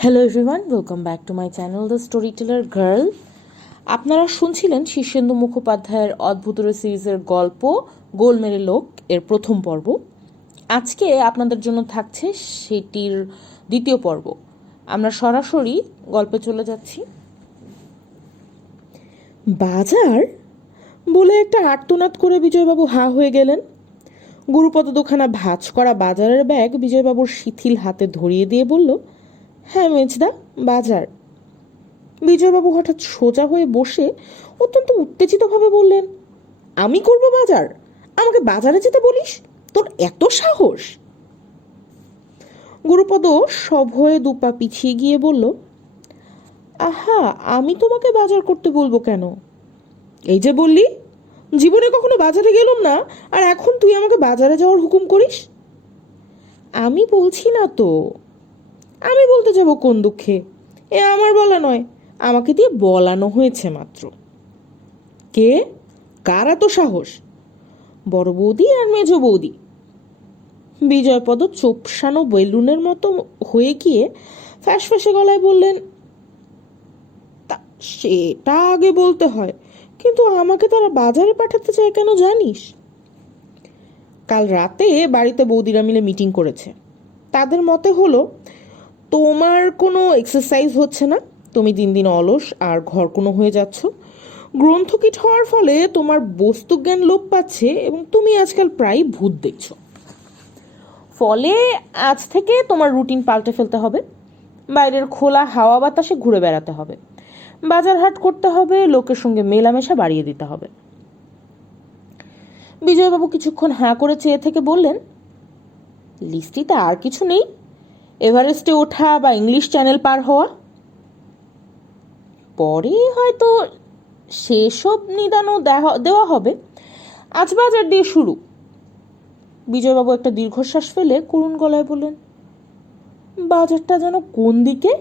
Hello everyone, welcome back to my channel the story teller girl. আপনারা শুনছিলেন শীর্ষেন্দু মুখোপাধ্যায়ের অদ্ভুতর সিরিজের গল্প গোল মেরে লোক এর প্রথম পর্ব। আজকে আপনাদের জন্য থাকছে সেটির দ্বিতীয় পর্ব। আমরা সরাসরি গল্পে চলে যাচ্ছি। বাজার বলে একটা আর্তনাদ করে বিজয়বাবু হা হয়ে গেলেন। গুরুপদ দুখানা ভাঁজ করা বাজারের ব্যাগ বিজয়বাবুর শিথিল হাতে ধরিয়ে দিয়ে বলল, হ্যাঁ মেজদা, বাজার। বিজয়বাবু হঠাৎ সোজা হয়ে বসে অত্যন্ত উত্তেজিতভাবে বললেন, আমি করব বাজার? আমাকে বাজারে যেতে বলিস? তোর এত সাহস? গুরুপদ সভয়ে দুপা পিছিয়ে গিয়ে বলল, আহা, আমি তোমাকে বাজার করতে বলবো কেন? এই যে বললি জীবনে কখনো বাজারে গেলাম না, আর এখন তুই আমাকে বাজারে যাওয়ার হুকুম করিস? আমি বলছি না তো। আমি বলতে যাব কোন দুঃখে? এ আমার বলা নয়, আমাকে দিয়ে বলানো হয়েছে মাত্র। কে? কার এত সাহস? বড় বৌদি আর মেজ বৌদি। বিজয়পদ চোপসানো বেলুনের মতো হয়ে গিয়ে ফ্যাসফ্যাসে গলায় বললেন, তা সেটা আগে বলতে হয়, কিন্তু আমাকে তারা বাজারে পাঠাতে চায় কেন জানিস? কাল রাতে বাড়িতে বৌদিরা মিলে মিটিং করেছে। তাদের মতে হলো, তোমার কোনো এক্সারসাইজ হচ্ছে না, তুমি দিন দিন অলস আর ঘরকুনো হয়ে যাচ্ছ, গ্রন্থকিট হওয়ার ফলে তোমার বস্তুজ্ঞান লোপ পাচ্ছে এবং তুমি আজকাল প্রায় ভূত দেখছো। ফলে আজ থেকে তোমার রুটিন পাল্টে ফেলতে হবে। বাইরের খোলা হাওয়া বাতাসে ঘুরে বেড়াতে হবে, বাজার হাট করতে হবে, লোকের সঙ্গে মেলামেশা বাড়িয়ে দিতে হবে। বিজয়বাবু কিছুক্ষণ হাঁ করে চেয়ে থেকে বললেন, লিস্টিতে আর কিছু নেই? এভারেস্টে ওঠা বা ইংলিশ চ্যানেল পার হওয়া? পরে হয়তো সেসব নিদানও দেওয়া হবে, আজ বাজার দিয়ে শুরু। বিজয়বাবু একটা দীর্ঘশ্বাস ফেলে করুণ গলায় বললেন, বাজারটা যেন কোন দিকে?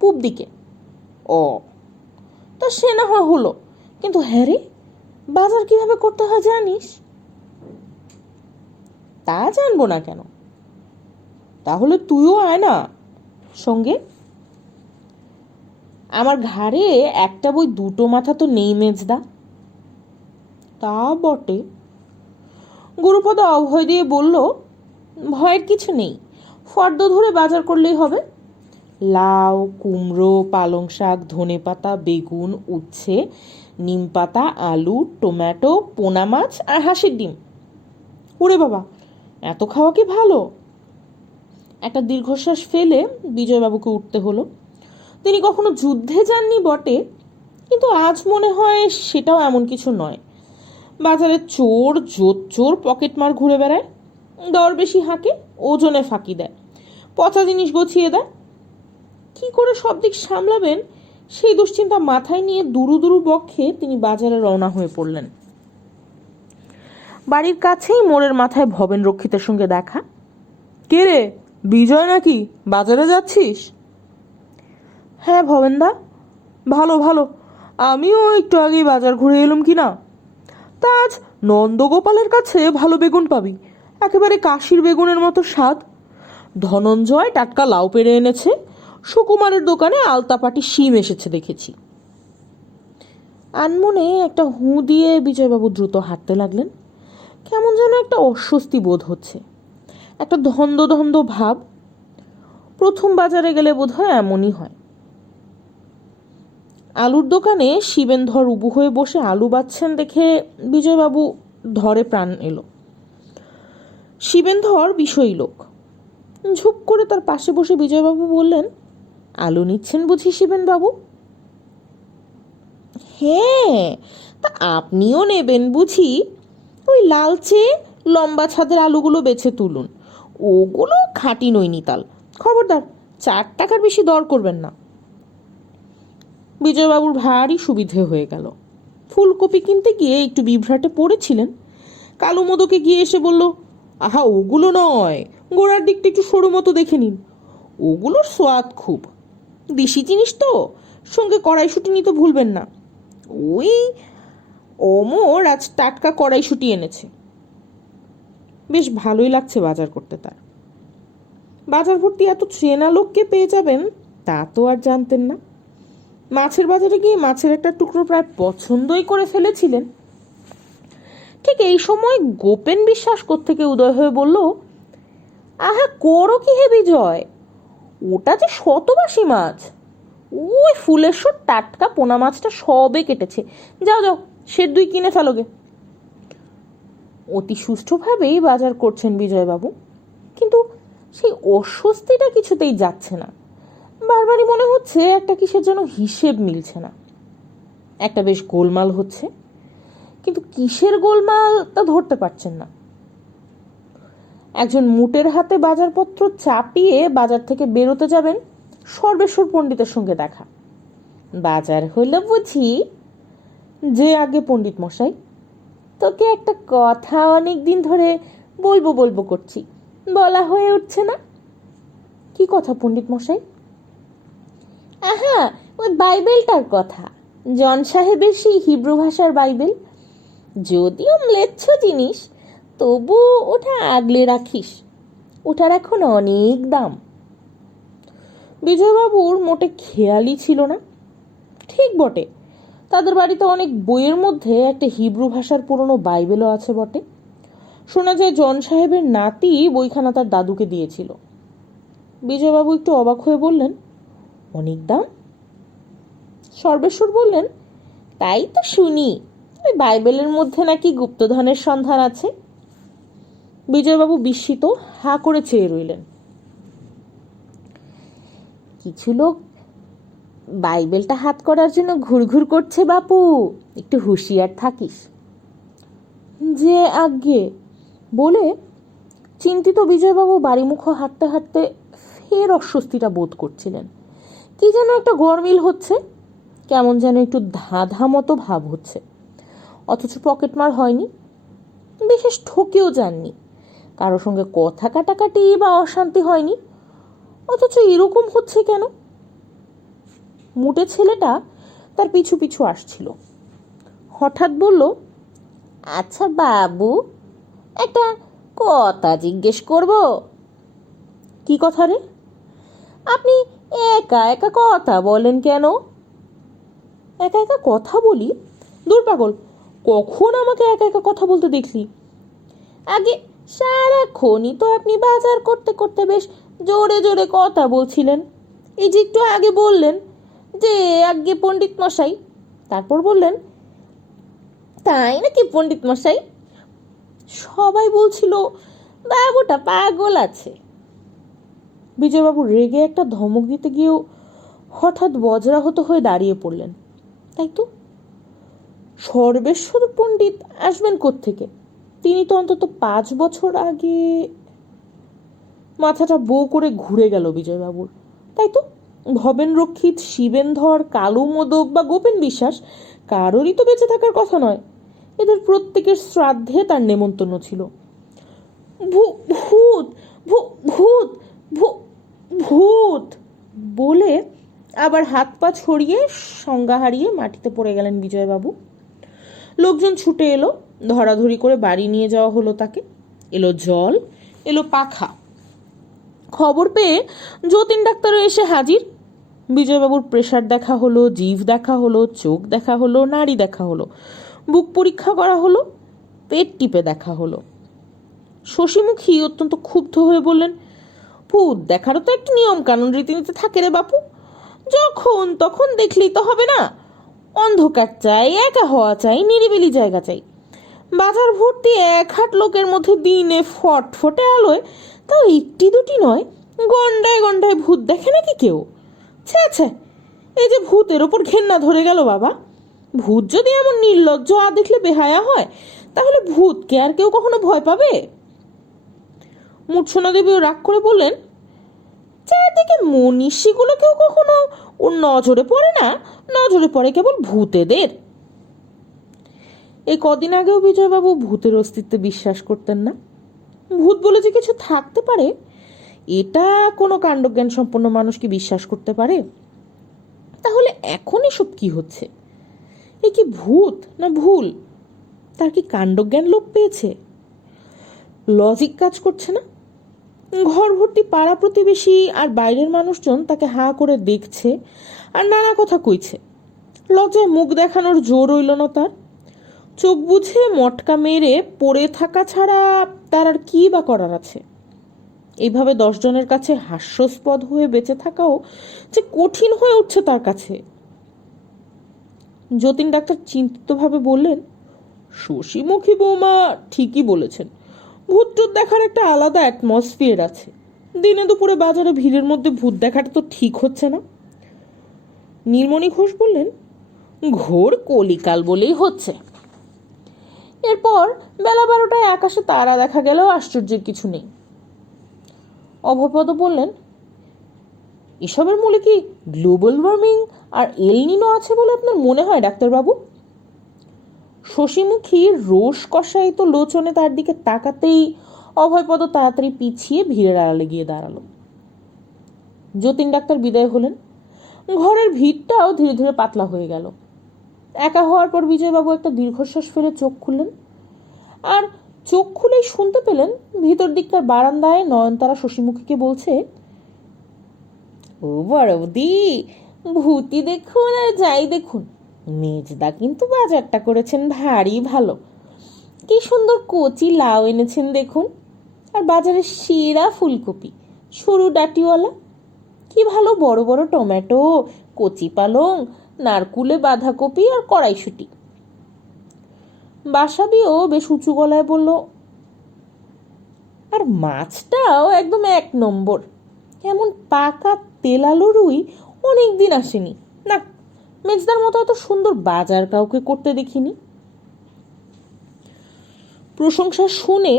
পূব দিকে। ও, তা সে না হয় হলো, কিন্তু হ্যাঁ রে, বাজার কিভাবে করতে হয় জানিস? তা জানবো না কেন? তাহলে তুইও আয় না সঙ্গে। আমার ঘাড়ে একটা বই দুটো মাথা তো নেই মেজদা। তা বটে। গুরুপদ অভয় দিয়ে বলল, ভয়ের কিছু নেই, ফর্দ ধরে বাজার করলেই হবে। লাউ, কুমড়ো, পালং শাক, ধনেপাতা, বেগুন, উচ্ছে, নিমপাতা, আলু, টমেটো, পোনা মাছ আর হাঁসের ডিম। ওরে বাবা, এত খাওয়া কি ভালো? একটা দীর্ঘশ্বাস ফেলে বিজয়বাবুকে উঠতে হলো। তিনি কখনো যুদ্ধে যাননি বটে, কিন্তু আজ মনে হয় সেটাও এমন কিছু নয়। বাজারে চোর, জোচ্চোর, পকেটমার ঘুরে বেড়ায়, দর বেশি হাঁকে, ওজনে ফাঁকি দেয়, পচা জিনিস গছিয়ে দেয়। কি করে সব দিক সামলাবেন সেই দুশ্চিন্তা মাথায় নিয়ে দুরু দুরু বক্ষে তিনি বাজারে রওনা হয়ে পড়লেন। বাড়ির কাছেই মোড়ের মাথায় ভবেন রক্ষিতের সঙ্গে দেখা। কে রে, বিজয় নাকি? বাজারে যাচ্ছিস? হ্যাঁ ভবেনদা। ভালো ভালো, আমিও একটু আগেই বাজার ঘুরে এলাম কি না। তা আজ নন্দগোপালের কাছে ভালো বেগুন পাবি, একেবারে কাশির বেগুনের মতো স্বাদ। ধনঞ্জয় টাটকা লাউ পেড়ে এনেছে, সুকুমারের দোকানে আলতাপাটি শিম এসেছে দেখেছি। আনমনে একটা হুঁ দিয়ে বিজয়বাবু দ্রুত হাঁটতে লাগলেন। কেমন যেন একটা অস্বস্তি বোধ হচ্ছে, একটা ধন্দ ধন্দ ভাব। প্রথম বাজারে গেলে বোধহয় এমনই হয়। আলুর দোকানে শিবেনধর উবু হয়ে বসে আলু বাচ্ছেন দেখে বিজয়বাবু ধরে প্রাণ এলো। শিবেনধর বিষয়ী লোক। ঝুপ করে তার পাশে বসে বিজয়বাবু বললেন, আলু নিচ্ছেন বুঝি শিবেনবাবু? হ্যাঁ, তা আপনিও নেবেন বুঝি? ওই লালচে লম্বা ছাদের আলুগুলো বেছে তুলুন, ওগুলো খাঁটি নৈনিতাল। খবরদার 4 টাকার বেশি দর করবেন না। বিজয়বাবুর ভারী সুবিধে হয়ে গেল। ফুলকপি কিনতে গিয়ে একটু বিভ্রাটে পড়েছিলেন। কালু মোদকে গিয়ে এসে বলল, আহা ওগুলো নয়, গোড়ার দিকটা একটু সরু মতো দেখে নিন, ওগুলোর সোয়াদ খুব। দেশি জিনিস তো, সঙ্গে কড়াইশুঁটি নিতে ভুলবেন না। ওই ওমর আজ টাটকা কড়াইশুঁটি এনেছে, বেশ ভালোই লাগছে বাজার করতে তার। বাজার ভর্তি এত চেনা লোককে পেয়ে যাবেন তা তো আর জানতেন না। মাছের বাজারে গিয়ে মাছের একটা টুকরো প্রায় পছন্দই করে ফেলেছিলেন। ঠিক এই সময় গোপেন বিশ্বাস কোত্থেকে উদয় হয়ে বলল, আহা করো কি হে বিজয়, ওটা যে শতবাসী মাছ, ওই ফুলেশ্বর টাটকা পোনা মাছটা সবে কেটেছে, যাও যাও সেদ্ধই কিনে ফেলোগে। অতি সুষ্ঠুভাবেই বাজার করছেন বিজয়বাবু, কিন্তু সেই অস্বস্তিটা কিছুতেই যাচ্ছে না। বারবারই মনে হচ্ছে একটা কিসের যেন হিসেব মিলছে না। একটা বেশ গোলমাল হচ্ছে, কিন্তু কিসের গোলমাল তা ধরতে পারছেন না। একজন মুটের হাতে বাজারপত্র চাপিয়ে বাজার থেকে বেরোতে যাবেন, সর্বেশ্বর পণ্ডিতের সঙ্গে দেখা। বাজার হলো বুঝি? যে আগে পণ্ডিত মশাই, তোকে একটা কথা অনেক দিন ধরে বলবো বলবো করছি, বলা হয়ে উঠছে না। কি কথা পণ্ডিত মশাই? আহা ওই বাইবেলটার কথা, জন সাহেবের সেই হিব্রু ভাষার বাইবেল। যদিও ম্লেচ্ছ জিনিস, তবু ওটা আগলে রাখিস, ওটার এখন অনেক দাম। বিজয়বাবুর মোটে খেয়ালই ছিল না। ঠিক বটে, তাদের বাড়িতে অনেক বইয়ের মধ্যে একটা হিব্রু ভাষার পুরনো বাইবেলও আছে বটে। শোনা যায় জন সাহেবের নাতি বইখানা তার দাদুকে দিয়েছিল। বিজয়বাবু একটু অবাক হয়ে বললেন, অনেক দাম? সর্বেশ্বর বললেন, তাই তো শুনি, ওই বাইবেলের মধ্যে নাকি গুপ্তধনের সন্ধান আছে। বিজয়বাবু বিস্মিত হা করে চেয়ে রইলেন। কিছু লোক বাইবেলটা হাত করার জন্য ঘুরঘুর করছে বাপু, একটু হুঁশিয়ার থাকিস। যে আজ্ঞে বলে চিন্তিত বিজয়বাবু বাড়িমুখ হাঁটতে হাঁটতে ফের অস্বস্তিটা বোধ করছিলেন। কি যেন একটা গরমিল হচ্ছে, কেমন যেন একটু ধাঁধা মতো ভাব হচ্ছে। অথচ পকেটমার হয়নি, বিশেষ ঠকেও যাননি, কারোর সঙ্গে কথা কাটাকাটি বা অশান্তি হয়নি। অথচ এরকম হচ্ছে কেন? মুটে ছেলেটা তার পিছু পিছু আসছিল। হঠাৎ বলল, আচ্ছা বাবু, একটা কথা জিজ্ঞেস করব। কি কথা রে? আপনি একা একা কথা বলেন কেন? একা একা কথা বলি? দূর পাগল, কখন আমাকে একা একা কথা বলতে দেখলি? আগে সারাক্ষণই তো আপনি বাজার করতে করতে বেশ জোরে জোরে কথা বলছিলেন। এই যে একটু আগে বললেন যে আগে পণ্ডিত মশাই, তারপর বললেন, তাই নাকি পণ্ডিত মশাই? সবাই বলছিল বাবুটা পাগল আছে। বিজয়বাবু রেগে একটা ধমক দিতে গিয়েও হঠাৎ বজ্রাহত হয়ে দাঁড়িয়ে পড়লেন। তাই তো, সর্বেশ্বর পণ্ডিত আসবেন কোত্থেকে? তিনি তো অন্তত 5 বছর আগে। মাথাটা বউ করে ঘুরে গেল বিজয়বাবুর। তাই তো, ভবেন রক্ষিত, শিবেনধর, কালু মোদক বা গোপেন বিশ্বাস কারোরই তো বেঁচে থাকার কথা নয়। এদের প্রত্যেকের শ্রাদ্ধে তার নেমন্তন্ন ছিল। ভূত ভূত ভূত বলে আবার হাত পা ছড়িয়ে সংজ্ঞা হারিয়ে মাটিতে পড়ে গেলেন বিজয়বাবু। লোকজন ছুটে এলো, ধরাধরি করে বাড়ি নিয়ে যাওয়া হলো তাকে। এলো জল, এলো পাখা। খবর পেয়ে যতীন ডাক্তারও এসে হাজির। বিজয়বাবুর প্রেশার দেখা হলো, জিভ দেখা হলো, চোখ দেখা হলো, নাড়ি দেখা হলো, বুক পরীক্ষা করা হলো, পেট টিপে দেখা হলো। শশীমুখী অত্যন্ত ক্ষুব্ধ হয়ে বললেন, ভূত দেখারও তো একটা নিয়ম কানুন রীতিনীতি থাকে রে বাপু, যখন তখন দেখলেই তো হবে না। অন্ধকার চাই, একা হওয়া চাই, নিরিবিলি জায়গা চাই। বাজার ভর্তি 1 হাট লোকের মধ্যে দিনে ফটফটে আলোয়, তাও একটি দুটি নয়, গন্ডায় গন্ডায় ভূত দেখে নাকি কেউ? ছে, এই যে ভূতের ওপর ঘেন্না ধরে গেল বাবা। ভূত যদি এমন নির্লজ্জ দেখলে বেহায়া হয়, তাহলে ভূতকে আর কেউ কখনো ভয় পাবে? মূর্ছনা দেবীও রাগ করে বললেন, চারদিকে মনীষীগুলো কেউ কখনো ওর নজরে পড়ে না, নজরে পড়ে কেবল ভূতেদের। এই কদিন আগেও বিজয়বাবু ভূতের অস্তিত্বে বিশ্বাস করতেন না। ভূত বলে যে কিছু থাকতে পারে, এটা কোনো কাণ্ডজ্ঞান সম্পন্ন মানুষ কি বিশ্বাস করতে পারে? তাহলে এখন এসব কি হচ্ছে? এ কি ভূত না ভুল? তার কি কাণ্ডজ্ঞান লোপ পেয়েছে? লজিক কাজ করছে না। ঘর ভর্তি পাড়া প্রতিবেশী আর বাইরের মানুষজন তাকে হাঁ করে দেখছে আর নানা কথা কইছে। লজ্জায় মুখ দেখানোর জোর রইল না তার। চোখ বুঝে মটকা মেরে পড়ে থাকা ছাড়া তার আর কি বা করার আছে। এইভাবে 10 জনের কাছে হাস্যাস্পদ হয়ে বেঁচে থাকাও যে কঠিন হয়ে উঠছে তার কাছে। যতীন ডাক্তার চিন্তিতভাবে বললেন, শশীমুখী বৌমা ঠিকই বলেছেন, ভূত টুত দেখার একটা আলাদা অ্যাটমসফিয়ার আছে। দিনে দুপুরে বাজারে ভিড়ের মধ্যে ভূত দেখাটা তো ঠিক হচ্ছে না। নীলমণি ঘোষ বললেন, ঘোর কলিকাল বলেই হচ্ছে। এরপর বেলা 12টায় আকাশে তারা দেখা গেলেও আশ্চর্যের কিছু নেই। অভয়পদ বললেন, এসবের মূলে কি গ্লোবাল ওয়ার্মিং আর এল নিনো আছে বলে আপনার মনে হয় ডাক্তারবাবু? শশীমুখীর রোষ কষায়িত লোচনে তার দিকে তাকাতেই অভয়পদ তাড়াতাড়ি পিছিয়ে ভিড়ের আড়ালে গিয়ে দাঁড়ালো। যতীন ডাক্তার বিদায় হলেন। ঘরের ভিড়টাও ধীরে ধীরে পাতলা হয়ে গেল। একা হওয়ার পর বিজয়বাবু একটা দীর্ঘশ্বাস ফেলে চোখ খুললেন, আর চোখ খুলেই শুনতে পেলেন ভিতর দিককার বারান্দায় নয়নতারা শশীমুখীকে বলছে, ও বড়দি, ভূতি দেখুন আর যাই দেখুন, মেজদা কিন্তু বাজারটা করেছেন ভারী ভালো। কি সুন্দর কচি লাউ এনেছেন দেখুন, আর বাজারের সেরা ফুলকপি, সরু ডাটিওয়ালা। কি ভালো বড় বড় টমেটো, কচি পালং, নারকুলে বাঁধাকপি আর কড়াইশুঁটি। বাসাবিও বেশ উঁচু গলায় বলল, আর মাছটাও একদম 1 নম্বর। এমন পাকা তেলালো রুই অনেকদিন আসেনি। না, মেজদার মতো এত সুন্দর বাজার কাউকে করতে দেখিনি। প্রশংসা শুনে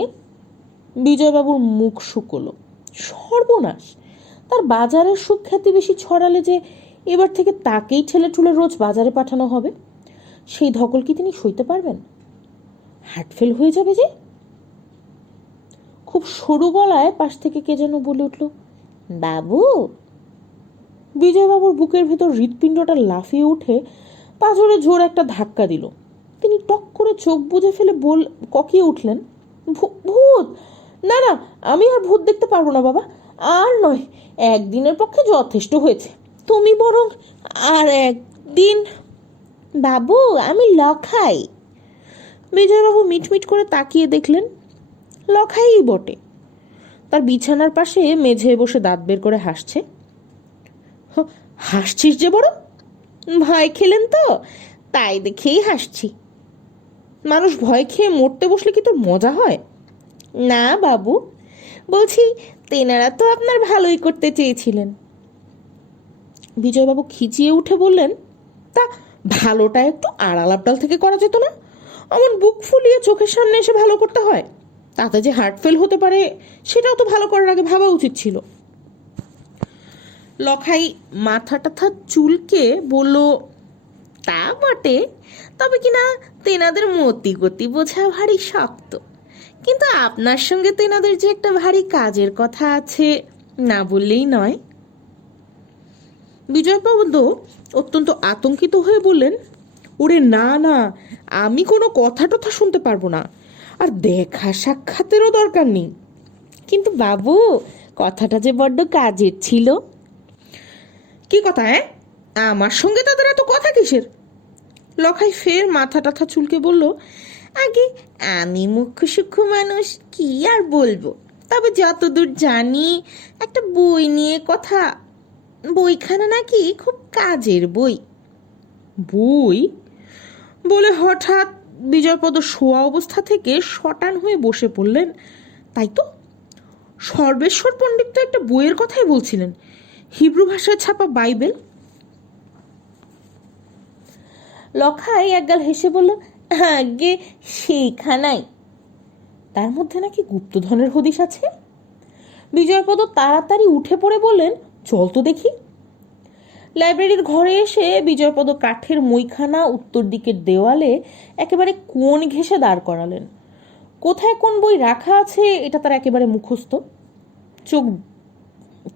বিজয়বাবুর মুখ শুকলো। সর্বনাশ, তার বাজারের সুখ্যাতি বেশি ছড়ালে যে এবার থেকে তাকেই ঠেলে ঠুলে রোজ বাজারে পাঠানো হবে, সেই ধকল কি তিনি সইতে পারবেন? হার্টফেল হয়ে যাবে যে। খুব সরু গলায় পাশ থেকে কে যেন বলে উঠল, বাবু। বিজয়বাবুর বুকের ভেতর হৃৎপিণ্ডটা লাফিয়ে উঠে পাঁজরে জোর একটা ধাক্কা দিল। তিনি টক করে চোখ বুজে ফেলে ককিয়ে উঠলেন, ভূত! না না, আমি আর ভূত দেখতে পারবো না বাবা, আর নয়, একদিনের পক্ষে যথেষ্ট হয়েছে। তুমি বরং আর একদিন। বাবু, আমি লখাই। বিজয়বাবু মিটমিট করে তাকিয়ে দেখলেন, লখাই বটে। তার বিছানার পাশে মেঝে বসে দাঁত বের করে হাসছে। হাসছিস যে বড়? ভয় খেলেন তো, তাই দেখেই হাসছি। মানুষ ভয় খেয়ে মরতে বসলে কি তোর মজা হয়? না বাবু, বলছি তেনারা তো আপনার ভালোই করতে চেয়েছিলেন। বিজয়বাবু খিচিয়ে উঠে বললেন, তা ভালোটা একটু আড়াল আবডাল থেকে করা যেত না? অমন বুক ফুলিয়ে চোখের সামনে এসে ভালো করতে হয়? তাতে যে হার্টফেল হতে পারে সেটাও তো ভালো করার আগে ভাবা উচিত ছিল। লখাই মাথা টাথা চুলকে বলল, তা বটে, তবে কিনা তেনাদের মতি গতি বোঝা ভারী শক্ত। কিন্তু আপনার সঙ্গে তেনাদের যে একটা ভারী কাজের কথা আছে, না বললেই নয়। বিজয়বাবু অত্যন্ত আতঙ্কিত হয়ে বললেন, ওরে না না, আমি কোনো কথা টথা শুনতে পারবো না, আর দেখা সাক্ষাতেরও দরকার নেই। কিন্তু বাবু, কথাটা যে বড্ড কাজের ছিল। কি কথা? আমার সঙ্গে তাদের এত কথা কিসের? লখাই ফের মাথা টাথা চুলকে বলল, আগে আমি মুখ্য সূক্ষ্ম মানুষ, কি আর বলবো, তবে যতদূর জানি একটা বই নিয়ে কথা। বইখানা নাকি খুব কাজের বই। বই বলে হঠাৎ বিজয়পদ শোয়া অবস্থা থেকে শটান হয়ে বসে পড়লেন। তাই তো, সর্বেশ্বর পণ্ডিত তো একটা বইয়ের কথাই বলছিলেন, হিব্রু ভাষায় ছাপা বাইবেল। লখাই একগাল হেসে বলল, আগে সেইখানাই। তার মধ্যে নাকি গুপ্তধনের হদিশ আছে। বিজয়পদ তাড়াতাড়ি উঠে পড়ে বললেন, চল তো দেখি। লাইব্রেরির ঘরে এসে বিজয়পদ কাঠের মইখানা উত্তর দিকের দেওয়ালে একেবারে কোণ ঘেঁষে দাঁড় করালেন। কোথায় কোন বই রাখা আছে এটা তার একেবারে মুখস্থ,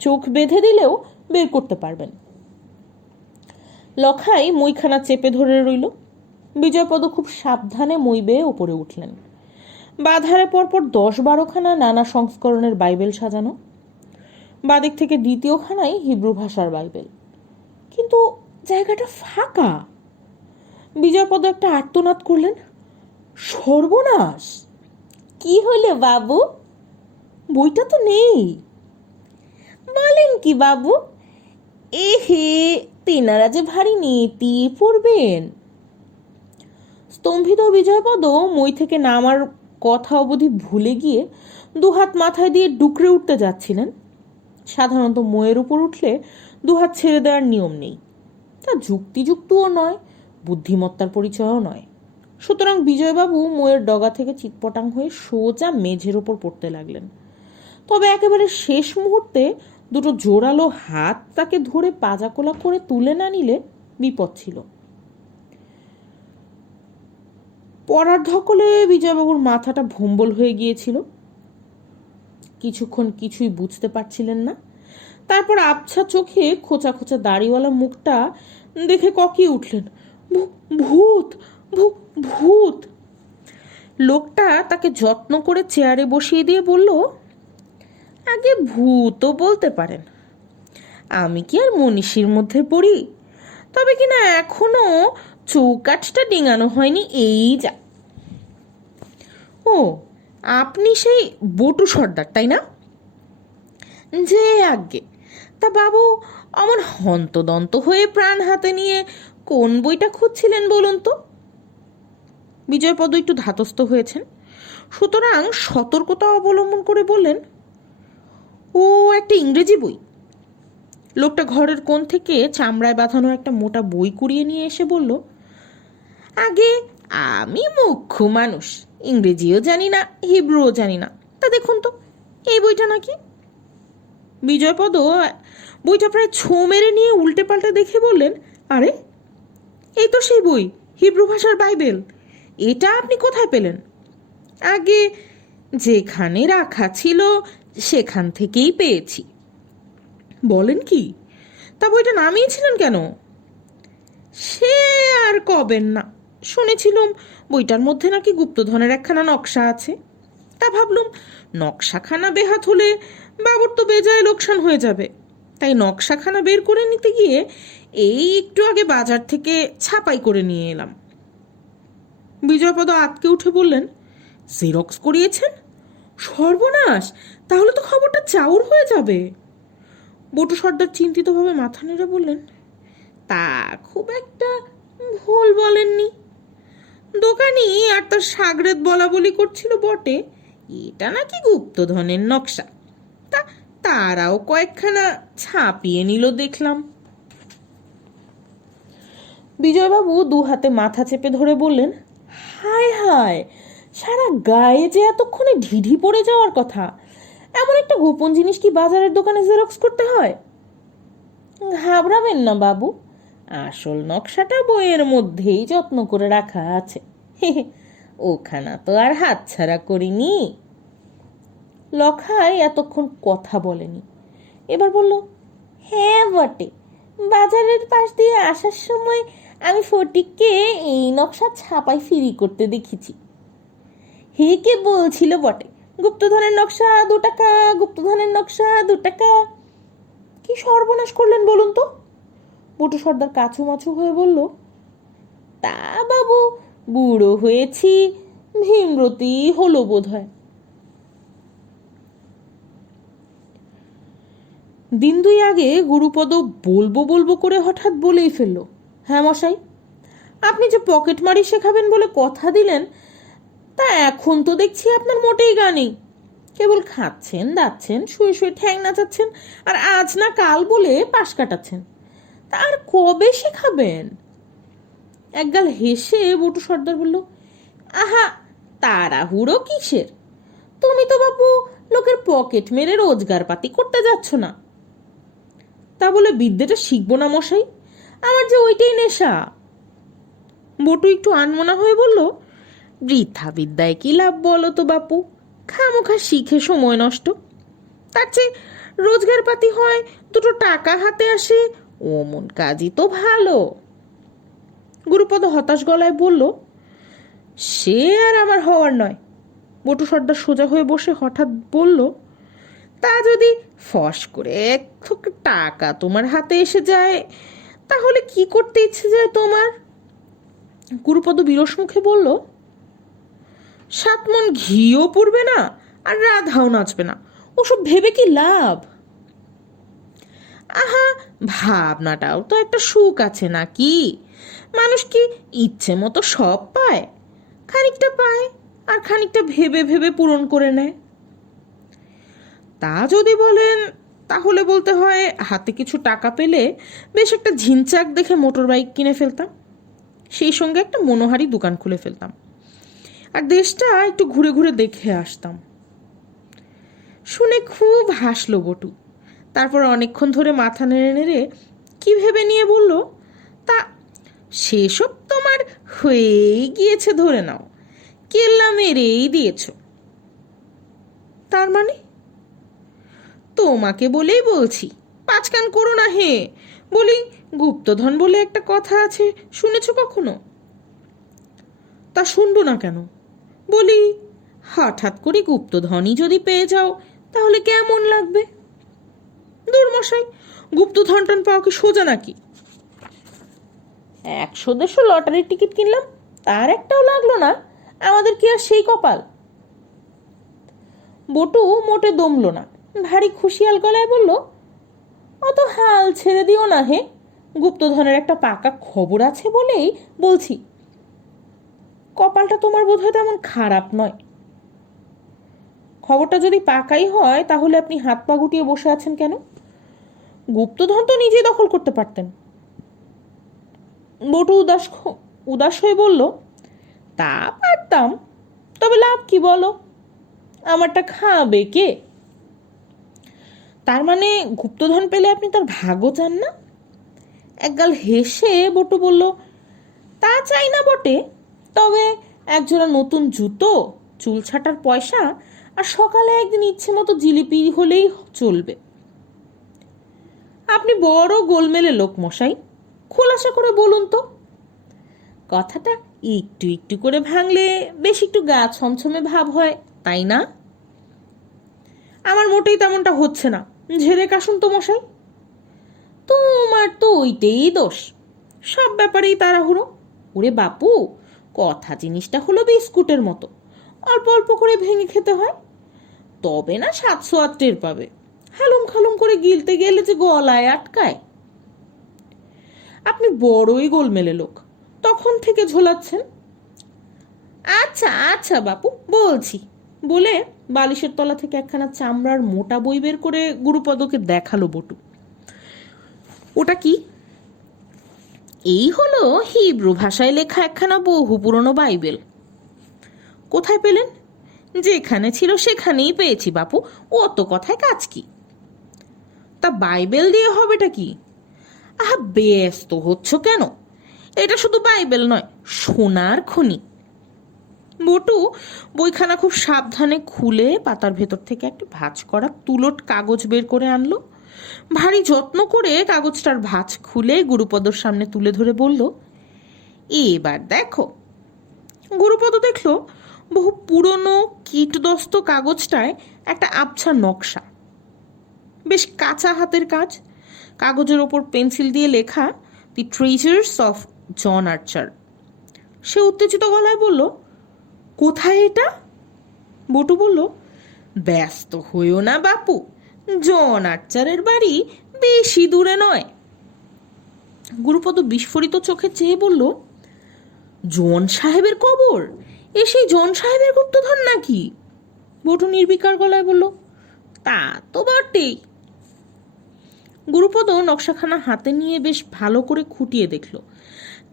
চোখ বেঁধে দিলেও বের করতে পারবেন। লখাই মইখানা চেপে ধরে রইল। বিজয়পদ খুব সাবধানে মই বেয়ে ওপরে উঠলেন। বাধারে পরপর 10-12খানা নানা সংস্করণের বাইবেল সাজানো, বাদিক থেকে দ্বিতীয়খানায় হিব্রু ভাষার বাইবেল। কিন্তু জায়গাটা ফাঁকা। বিজয়পদ একটা আর্তনাদ করলেন, সর্বনাশ! কি হলো বাবু? বইটা তো নেই। বলেন কি বাবু? এ হে, তেনারা যে ভারী নেতি পড়বেন। স্তম্ভিত বিজয়পদ মই থেকে নামার কথা অবধি ভুলে গিয়ে দুহাত মাথায় দিয়ে ডুকরে উঠতে যাচ্ছিলেন। সাধারণত ময়ের উপর উঠলে দুহাত ছেড়ে দেওয়ার নিয়ম নেই, তা যুক্তিযুক্তও নয়, বুদ্ধিমত্তার পরিচয়ও নয়। সুতরাং বিজয়বাবু ময়ের ডগা থেকে চিৎপটাং হয়ে সোজা মেঝের ওপর পড়তে লাগলেন। তবে একেবারে শেষ মুহূর্তে দুটো জোরালো হাত তাকে ধরে পাজাকোলা করে তুলে না নিলে বিপদ ছিল। পড়ার ধকলে বিজয়বাবুর মাথাটা ভম্বল হয়ে গিয়েছিল। কিছুক্ষণ কিছুই বুঝতে পারছিলেন না। তারপর আবছা চোখে খোঁচা খোঁচা দাড়িওয়ালা মুখটা দেখে ককিয়ে উঠলেন, ভূত, ভূত! লোকটা তাকে যত্ন করে চেয়ারে বসিয়ে দিয়ে বলল, আগে ভূতও বলতে পারেন, আমি কি আর মনীষীর মধ্যে পড়ি? তবে কিনা এখনো চৌকাঠটা ডিঙানো হয়নি, এই যা। ও, আপনি সেই বটু সর্দার, তাই না? যে আজ্ঞে। তা বাবু অমন হন্তদন্ত হয়ে প্রাণ হাতে নিয়ে কোন বইটা খুঁজছিলেন বলুন তো? বিজয়পদ একটু ধাতস্থ হয়েছেন, সুতরাং সতর্কতা অবলম্বন করে বললেন, ও একটা ইংরেজি বই। লোকটা ঘরের কোণ থেকে চামড়ায় বাঁধানো একটা মোটা বই কুড়িয়ে নিয়ে এসে বলল, আগে আমি মুখ্য মানুষ, ইংরেজিও জানি না, হিব্রুও জানি না, তা দেখুন তো এই বইটা নাকি। বিজয়পদ বইটা প্রায় ছো মেরে নিয়ে উল্টে পাল্টে দেখে বললেন, আরে এই তো সেই বই, হিব্রু ভাষার বাইবেল। এটা আপনি কোথায় পেলেন? আগে যেখানে রাখা ছিল সেখান থেকেই পেয়েছি। বলেন কি? তা বইটা নামিয়েছিলেন কেন? সে আর কবেন না, শুনেছিলাম বইটার মধ্যে নাকি গুপ্তধনের একখানা নকশা আছে। তা ভাবলুম নকশাখানা বেহাত হলে বাবুর তো বেজায় লোকসান হয়ে যাবে, তাই নকশাখানা বের করে নিতে গিয়ে এই একটু আগে বাজার থেকে ছাপাই করে নিয়ে এলাম। বিজয়পদ আতকে উঠে বললেন, জেরক্স করিয়েছেন? সর্বনাশ! তাহলে তো খবরটা চাউর হয়ে যাবে। বটু সর্দার চিন্তিতভাবে মাথা নেড়ে বললেন, তা খুব একটা ভুল বলেননি। দোকানি আর তার সাগরেদ বলা বলি করছিল বটে, এটা নাকি গুপ্তধনের নকশা। তা তারাও কয়েকখানা ছাপিয়ে নিল দেখলাম। বিজয়বাবু দু হাতে মাথা চেপে ধরে বললেন, হায় হায়, সারা গায়ে যে এতক্ষণে ঢিঢি পড়ে যাওয়ার কথা, এমন একটা গোপন জিনিস কি বাজারের দোকানে জেরক্স করতে হয়? ঘাবড়াবেন না বাবু, আসল নকশাটা বইয়ের মধ্যেই যত্ন করে রাখা আছে। ওখানা তো আর হাতছাড়া করিনি। লখাই এতক্ষণ কথা বলেনি, এবার বলল, হ্যাঁ বটে, বাজারের পাশ দিয়ে আসার সময় আমি ফটিককে এই নকশা ছাপাই ফিরি করতে দেখেছি। হে কে বলছিল বটে, গুপ্তধনের নকশা 2 টাকা, গুপ্তধনের নকশা 2 টাকা। কি সর্বনাশ করলেন বলুন তো? বটু সর্দার কাছুমাছু হয়ে বলল, তা বাবু, বুড়ো হয়েছি, ভীমরতি হলো বোধ হয়। দিন 2 আগে গুরুপদ বলবো বলবো করে হঠাৎ বলেই ফেলল, হ্যাঁ মশাই, আপনি যে পকেট মারি শেখাবেন বলে কথা দিলেন, তা এখন তো দেখছি আপনার মোটেই গা নেই। কেবল খাচ্ছেন, দাচ্ছেন, শুয়ে শুয়ে ঠ্যাং নাচাচ্ছেন, আর আজ না কাল বলে পাশ কাটাচ্ছেন। তা আর কবে শেখাবেন? একগাল হেসে বটু সর্দার বলল, আহা, তাড়াহুড়ো কিসের? তুমি তো বাপু লোকের পকেট মেরে রোজগার পাতি করতে যাচ্ছ না। তা বলে বিদ্যেটা শিখবো না মশাই? আমার যে ওইটাই নেশা। বটু একটু আনমনা হয়ে বলল, বৃথা বিদ্যায় কি লাভ বলো তো বাপু, খামোখা শিখে সময় নষ্ট। তার চেয়ে রোজগার পাতি হয়, 2 টাকা হাতে আসে, অমন কাজই তো ভালো। গুরুপদ হতাশ গলায় বলল, সে আর আমার হওয়ার নয়। বটু সর্দার সোজা হয়ে বসে হঠাৎ বলল, তা যদি ফস করে 1 থোক টাকা তোমার হাতে এসে যায়, তাহলে কি করতে ইচ্ছে যায় তোমার? গুরুপদ বিরস মুখে বলল, 7 মণ ঘিও পুড়বে না, আর রাধাও নাচবে না, ওসব ভেবে কি লাভ? আহা, ভাবনাটাও তো একটা সুখ আছে নাকি? মানুষ কি ইচ্ছে মতো সব পায়? খানিকটা পায়, আর খানিকটা ভেবে ভেবে পূরণ করে নেয়। তা যদি বলেন, তাহলে বলতে হয় হাতে কিছু টাকা পেলে বেশ একটা ঝিনচাক দেখে মোটর বাইক কিনে ফেলতাম, সেই সঙ্গে একটা মনোহারি দোকান খুলে ফেলতাম, আর দেশটা একটু ঘুরে ঘুরে দেখে আসতাম। শুনে খুব হাসলো বটু। তারপর অনেকক্ষণ ধরে মাথা নেড়ে নেড়ে কি ভেবে নিয়ে বলল, তা সেসব তোমার হয়েই গিয়েছে ধরে নাও, কেল্লা মেরেই দিয়েছ। তার মানে? তোমাকে বলেই বলছি, পাঁচকান করো না হে। বলি, গুপ্তধন বলে একটা কথা আছে, শুনেছ কখনো? তা শুনবো না কেন? বলি, হঠাৎ করে গুপ্তধনই যদি পেয়ে যাও, তাহলে কেমন লাগবে? দূর মশাই, গুপ্তধন টন পাও কি সোজা নাকি? 100-150 লটারির টিকিট কিনলাম, তার একটাও লাগলো না। আমাদের কি আর সেই কপাল? বটু মোটে দমল না, ভারী খুশিয়াল গলায় বলল, অত হাল ছেড়ে দিও না হে। গুপ্তধনের একটা পাকা খবর আছে বলেই বলছি। কপালটা তোমার বোধহয় তেমন খারাপ নয়। খবরটা যদি পাকাই হয়, তাহলে আপনি হাত পা গুটিয়ে বসে আছেন কেন? গুপ্তধন তো নিজেই দখল করতে পারতেন। বটু উদাস হয়ে বলল, তা পারতাম, তবে লাভ কি বলো? আমারটা খাবে কে? তার মানে গুপ্তধন পেলে আপনি তার ভাগও চান না? একগাল হেসে বটু বলল, তা চাই না বটে, তবে একজোড়া নতুন জুতো, চুল ছাটার পয়সা, আর সকালে একদিন ইচ্ছে মতো জিলিপি হলেই চলবে। আপনি বড় গোলমেলে লোক মশাই, খোলাসা করে বলুন তো। কথাটা একটু একটু করে ভাঙলে বেশ একটু গা ছমছমে ভাব হয়, তাই না? আমার মোটেই তেমনটা হচ্ছে না, ঝেড়ে কাশুন তো মশাই। তোমার তো ওইটাই দোষ, সব ব্যাপারেই তাড়াহুড়ো। ওরে বাপু, কথা জিনিসটা হলো বিস্কুটের মতো, অল্প অল্প করে ভেঙে খেতে হয়, তবে না 700 টের পাবে। হালুম খালুম করে গিলতে গেলে যে গলায় আটকায়। আপনি বড়ই গোলমেলে লোক, তখন থেকে ঝোলাচ্ছেন। আচ্ছা আচ্ছা বাপু, বলছি বলে বালিশের তলা থেকে একখানা চামড়ার মোটা বই বের করে গুরুপদকে দেখালো বটু। ওটা কি? এই হলো হিব্রু ভাষায় লেখা একখানা বহু পুরনো বাইবেল। কোথায় পেলেন? যেখানে ছিল সেখানেই পেয়েছি বাপু, অত কথায় কাজ কি? তা বাইবেল দিয়ে হবেটা কি? আহা, ব্যস্ত হচ্ছ কেন? এটা শুধু বাইবেল নয়, সোনার খনি। বটু বইখানা খুব সাবধানে খুলে পাতার ভেতর থেকে একটা ভাঁজ করা তুলোট কাগজ বের করে আনলো। ভারী যত্ন করে কাগজটার ভাঁজ খুলে গুরুপদর সামনে তুলে ধরে বলল, এবার দেখো। গুরুপদ দেখলো বহু পুরনো কীটদস্ত কাগজটায় একটা আবছা নকশা, বেশ কাঁচা হাতের কাজ। কাগজের ওপর পেন্সিল দিয়ে লেখা, দি ট্রেজার্স অফ জন আর্চার। সে উত্তেজিত গলায় বলল, কোথায় এটা? বটু বলল, ব্যস্ত হইও না বাপু, জন আর্চারের বাড়ি বেশি দূরে নয়। গুরুপদ বিস্ফোরিত চোখে চেয়ে বলল, জন সাহেবের কবর? এ সেই জন সাহেবের গুপ্তধন নাকি? বটু নির্বিকার গলায় বলল, তা তো বটেই। গুরুপদ নকশাখানা হাতে নিয়ে বেশ ভালো করে খুঁটিয়ে দেখল।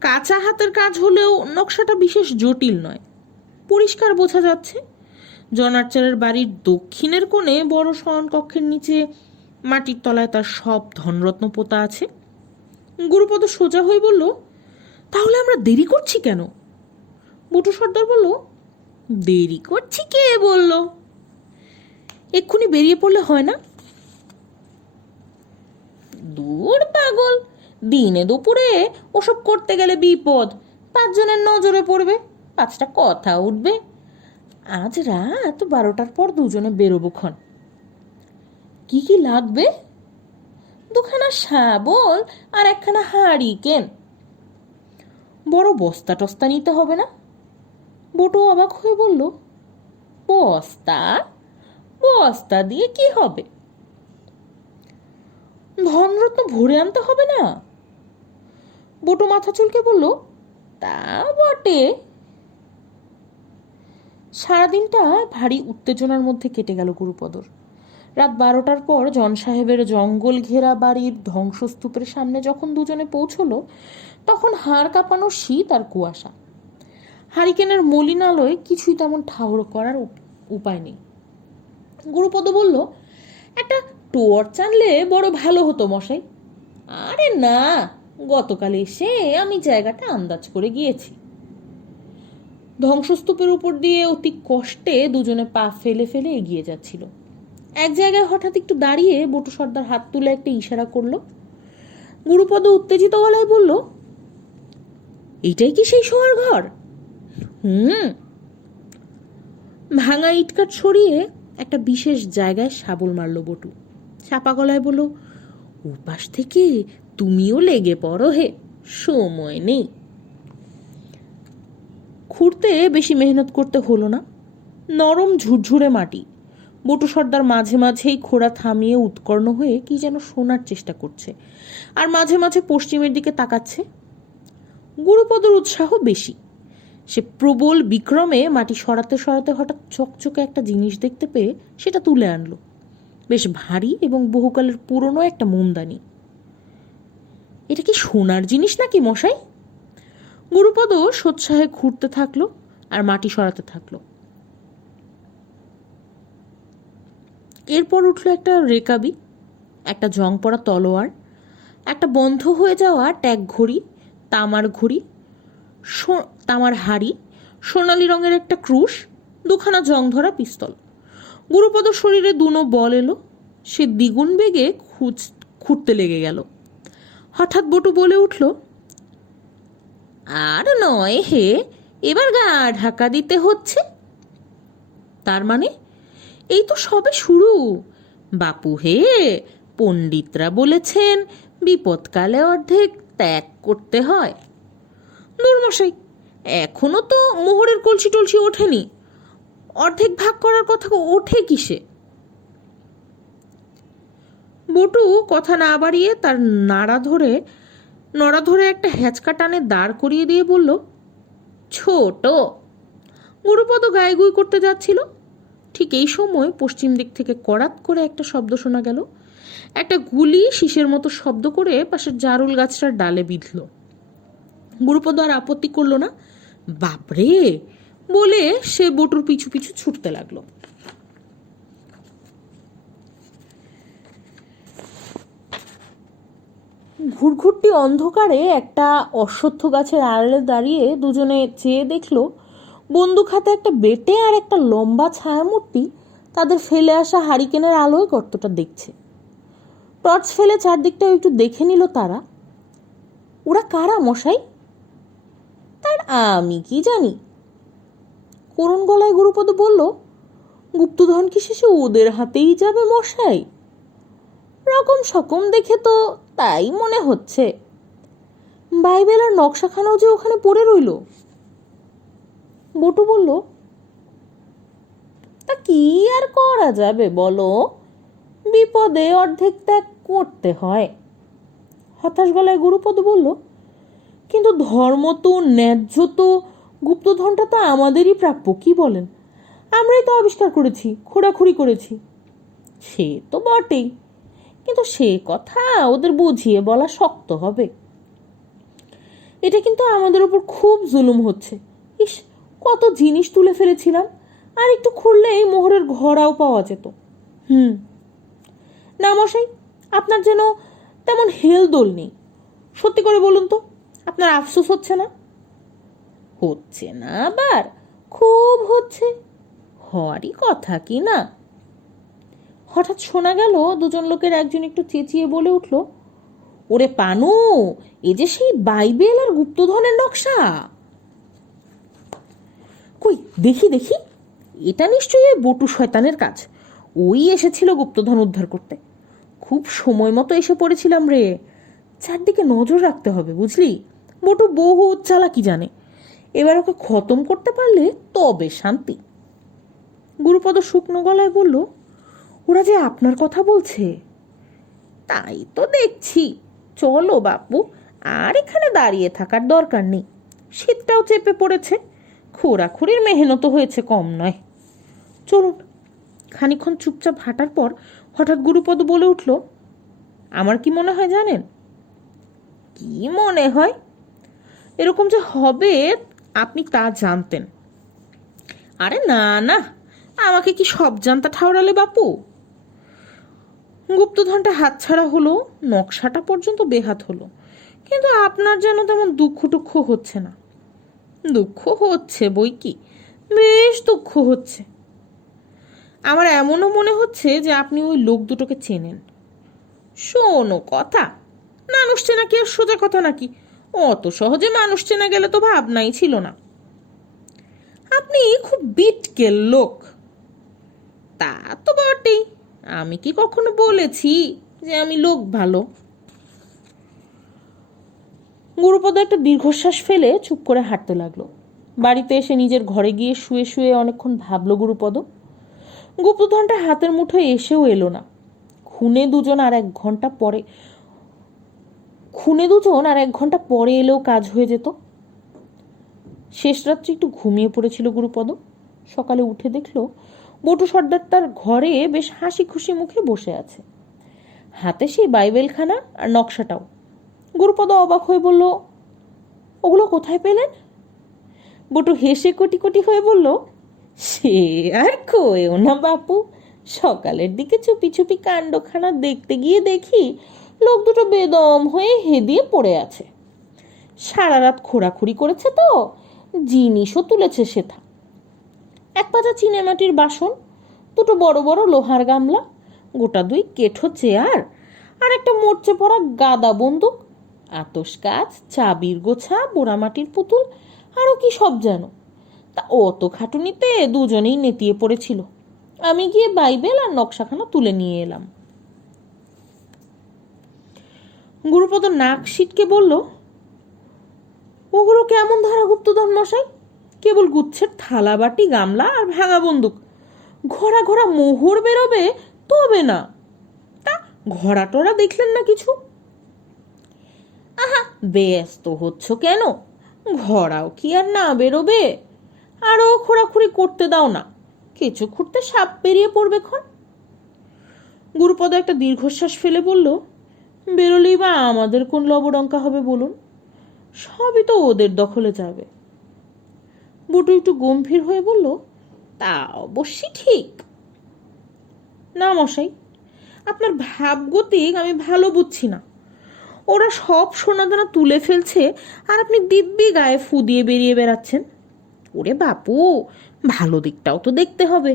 কাঁচা হাতের কাজ হলেও নকশাটা বিশেষ জটিল নয়, পরিষ্কার বোঝা যাচ্ছে। জন আর্চারের বাড়ির দক্ষিণের কোণে বড় শয়নকক্ষের নিচে মাটির তলায় তার সব ধনরত্ন পোতা আছে। গুরুপদ সোজা হয়ে বলল, তাহলে আমরা দেরি করছি কেন? বটু সর্দার বলল, দেরি করছি কে বলল? এক্ষুনি বেরিয়ে পড়লে হয় না? দূর পাগল, দিনে দুপুরে ওসব করতে গেলে বিপদ, 5 জনের নজরে পড়বে, 5টা কথা উঠবে। আজ রাত 12টার পর দুজনে বেরোবো ক্ষণ। কি কি লাগবে? 2খানা শাবল আর 1খানা হারিকেন। বড় বস্তা টস্তা নিতে হবে না? বটু অবাক হয়ে বলল, বস্তা? বস্তা দিয়ে কি হবে? ধনরত্ন ভরে আনতে হবে না? বটু মাথা চুলকে বলল, তা বটে। সারাদিনটা ভারী উত্তেজনার মধ্যে কেটে গেল গুরুপদর। রাত 12টার পর জন সাহেবের জঙ্গল ঘেরা বাড়ির ধ্বংসস্তূপের সামনে যখন দুজনে পৌঁছলো, তখন হাড় কাঁপানো শীত আর কুয়াশা। হারিকেনের মলিন আলোয় কিছুই তেমন ঠাউর করার উপায় নেই। গুরুপদ বলল, একটা টর্চ আনলে বড় ভালো হতো মশাই। আরে না, গতকাল এসে আমি জায়গাটা আন্দাজ করে গিয়েছি। ধ্বংসস্তূপের উপর দিয়ে অতি কষ্টে দুজনে পা ফেলে ফেলে এগিয়ে যাচ্ছিল। এক জায়গায় হঠাৎ একটু দাঁড়িয়ে বটু সর্দার হাত তুলে একটা ইশারা করলো। গুরুপদ উত্তেজিত গলায় বলল, এইটাই কি সেই শোয়ার ঘর? ভাঙা ইটকাট সরিয়ে একটা বিশেষ জায়গায় শাবল মারল বটু। চাপা গলায় বলল, উপাস থেকে তুমিও লেগে পড়ো হে, সময় নেই। খুঁড়তে বেশি মেহনত করতে হলো না। নরম ঝুরঝুরে মাটি। বটু সর্দার মাঝে মাঝেই খোঁড়া থামিয়ে উৎকর্ণ হয়ে কি যেন শোনার চেষ্টা করছে, আর মাঝে মাঝে পশ্চিমের দিকে তাকাচ্ছে। গুরুপদর উৎসাহ বেশি। সে প্রবল বিক্রমে মাটি সরাতে সরাতে হঠাৎ চকচকে একটা জিনিস দেখতে পেয়ে সেটা তুলে আনলো। বেশ ভারী এবং বহুকালের পুরনো একটা মোমদানি। এটা কি সোনার জিনিস নাকি মশাই? গুরুপদ সোৎসাহে খুঁড়তে থাকলো আর মাটি সরাতে থাকলো। এরপর উঠল একটা রেকাবি, একটা জং পড়া তলোয়ার, একটা বন্ধ হয়ে যাওয়া ট্যাগ ঘড়ি, তামার ঘড়ি, তামার হাড়ি, সোনালি রঙের একটা ক্রুশ, 2খানা জং ধরা পিস্তল। গুরুপদ শরীরে দুনো বল এলো। সে দ্বিগুণ বেগে খুঁড়তে লেগে গেল। হঠাৎ বটু বলে উঠল, আর নয় হে, এবার গা ঢাকা দিতে হচ্ছে। তার মানে? এই তো সবে শুরু বাপু হে। পণ্ডিতরা বলেছেন বিপদকালে অর্ধেক ত্যাগ করতে হয়। দূরমশাই, এখনো তো মোহরের কলসি টলসি ওঠেনি, অর্ধেক ভাগ করার কথা ওঠে কিসে? বটু কথা না বাড়িয়ে তার নড়া ধরে একটা হ্যাঁচকা টানে দাঁড় করিয়ে দিয়ে বলল, ছোট। গুরুপদ গাইগুই করতে যাচ্ছিল। ঠিক এই সময় পশ্চিম দিক থেকে কড়াত করে একটা শব্দ শোনা গেল। একটা গুলি শীষের মতো শব্দ করে পাশের জারুল গাছটার ডালে বিঁধল। গুরুপদ আর আপত্তি করল না। বাপরে বলে সে বটুর পিছু পিছু ছুটতে লাগলো। ঘুরঘুরটি অন্ধকারে একটা অশ্বত্থ গাছের আড়ালে দাঁড়িয়ে দুজনে চেয়ে দেখলো বন্দুক হাতে একটা বেটে আর একটা লম্বা ছায়ামূর্তি তাদের ফেলে আসা হারিকেনের আলোয় গর্তটা দেখছে। টর্চ ফেলে চারদিকটাও একটু দেখে নিল তারা। ওরা কারা মশাই? তার আমি কি জানি। করুণ গলায় গুরুপদ বলল, গুপ্তধন কি শেষে ওদের হাতেই যাবে মশাই? রকম সকম দেখে তো তাই মনে হচ্ছে। বাইবেল আর নকশাখানাও যে ওখানে পড়ে রইল। বটু বলল, তা কি আর করা যাবে বলো, বিপদে অর্ধেক ত্যাগ করতে হয়। হতাশ গলায় গুরুপদ বলল, কিন্তু ধর্ম তো ন্যায্য তো, গুপ্তধনটা তো আমাদেরই প্রাপ্য, কি বলেন? আমরাই তো আবিষ্কার করেছি, খোঁড়াখুড়ি করেছি। সে তো বটেই, কিন্তু সে কথা ওদের বুঝিয়ে বলা শক্ত হবে। এটা কিন্তু আমাদের উপর খুব জুলুম হচ্ছে। ইস, কত জিনিস তুলে ফেলেছিলাম, আর একটু খুঁড়লেই মোহরের ঘোড়াও পাওয়া যেত। না মশাই, আপনার যেন তেমন হেলদোল নেই। সত্যি করে বলুন তো, আপনার আফসোস হচ্ছে না? হচ্ছে না আবার, খুব হচ্ছে। হওয়ারই কথা কি না। হঠাৎ শোনা গেল দুজন লোকের একজন একটু চেঁচিয়ে বলে উঠল, ওরে পানু, এ যে সেই বাইবেল আর গুপ্তধনের নকশা। কই দেখি দেখি, এটা নিশ্চয়ই ওই বটু শয়তানের কাজ। ওই এসেছিল গুপ্তধন উদ্ধার করতে। খুব সময় মতো এসে পড়েছিলাম রে। চারদিকে নজর রাখতে হবে, বুঝলি? বটু বহু চালাকি জানে। এবার ওকে খতম করতে পারলে তবে শান্তি। গুরুপদ শুকনো গলায় বলল, ওরা যে আপনার কথা বলছে। তাই তো দেখছি। চলো বাপু, আর এখানে দাঁড়িয়ে থাকার দরকার নেই। শীতটাও চেপে পড়েছে, খোঁড়াখুড়ির মেহনত হয়েছে কম নয়। চলুন। খানিকক্ষণ চুপচাপ হাঁটার পর হঠাৎ গুরুপদ বলে উঠল, আমার কি মনে হয় জানেন? কি মনে হয়? এরকম যে হবে আপনি তা জানতেন। আরে না না, আমাকে কি সব জানতা ঠাউরালে বাপু? গুপ্তধনটা হাতছাড়া হলো, নকশাটা পর্যন্ত বেহাত হলো, কিন্তু আপনার যেন তেমন দুঃখ টুক্ষ হচ্ছে না। দুঃখ হচ্ছে বই কি, বেশ দুঃখ হচ্ছে। আমার এমনও মনে হচ্ছে যে আপনি ওই লোক দুটোকে চেনেন। শোনো কথা, মানুষ চেনা কি আর সোজা কথা নাকি? অত সহজে মানুষ চেনা গেলে তো ভাবনাই ছিল না। আপনি খুব বিটকেল লোক। তা তো বটেই। আমি কি কখনো বলেছি যে আমি লোক ভালো? গুরুপদ একটা দীর্ঘশ্বাস ফেলে চুপ করে হাঁটতে লাগলো। বাড়িতে এসে নিজের ঘরে গিয়ে শুয়ে শুয়ে অনেকক্ষণ ভাবলো গুরুপদ। গুপ্তধনটা হাতের মুঠোয় এসেও এলো না। খুনে দুজন আর এক ঘন্টা পরে এলেও কাজ হয়ে যেত। শেষ রাত্রে একটু ঘুমিয়ে পড়েছিল গুরুপদ। সকালে উঠে দেখলো বটু সর্দার তার ঘরে বেশ হাসি খুশি মুখে বসে আছে, হাতে সেই বাইবেলখানা আর নকশাটাও। গুরুপদ অবাক হয়ে বলল, ওগুলো কোথায় পেলেন? বটু হেসে কোটি কোটি হয়ে বলল, সে আর কয়েও না বাপু। সকালের দিকে চুপি চুপি কাণ্ডখানা দেখতে গিয়ে দেখি লোক দুটো বেদম হয়ে হেদিয়ে পড়ে আছে। সারা রাত খোঁড়াখুড়ি করেছে তো, জিনিসও তুলেছে সেথা। এক পাতা চিনেমাটির বাসন, দুটো বড় বড় লোহার গামলা, গোটা দুই কেঠো চেয়ার, আর একটা মরচে পড়া গাদা বন্দুক, আতস কাজ, চাবির গোছা, পোড়ামাটির পুতুল, আরও কি সব যেন। তা অত খাটুনিতে দুজনেই নেতিয়ে পড়েছিল। আমি গিয়ে বাইবেল আর নকশাখানা তুলে নিয়ে এলাম। গুরুপদ নাক সিটকে বলল, ওগুলো কেমন ধারা গুপ্তধন মশাই? কেবল গুচ্ছের থালা বাটি, গামলা আর ভাঙা বন্দুক। ঘোড়া ঘোড়া মোহর বেরোবে তবে না। তা ঘোড়া টোড়া দেখলেন না কিছু? আহা, ব্যস্ত হচ্ছ কেন? ঘোড়াও কি আর না বেরোবে? আরও খোঁড়াখুড়ি করতে দাও না, কেঁচো খুঁড়তে সাপ বেরিয়ে পড়বে ক্ষণ। গুরুপদ একটা দীর্ঘশ্বাস ফেলে বলল, বেরোলেই বা আমাদের কোন লবডঙ্কা হবে বলুন? সবই তো ওদের দখলে যাবে। বটু একটু গম্ভীর হয়ে বলল, তা অবশ্যই ঠিক। না মশাই, আপনার ভাবগতিক আমি ভালো বুঝছি না। ওরা সব সোনাদানা তুলে ফেলছে আর আপনি দিব্যি গায়ে ফু দিয়ে বেরিয়ে বেড়াচ্ছেন। ওরে বাপু, ভালো দিকটাও তো দেখতে হবে।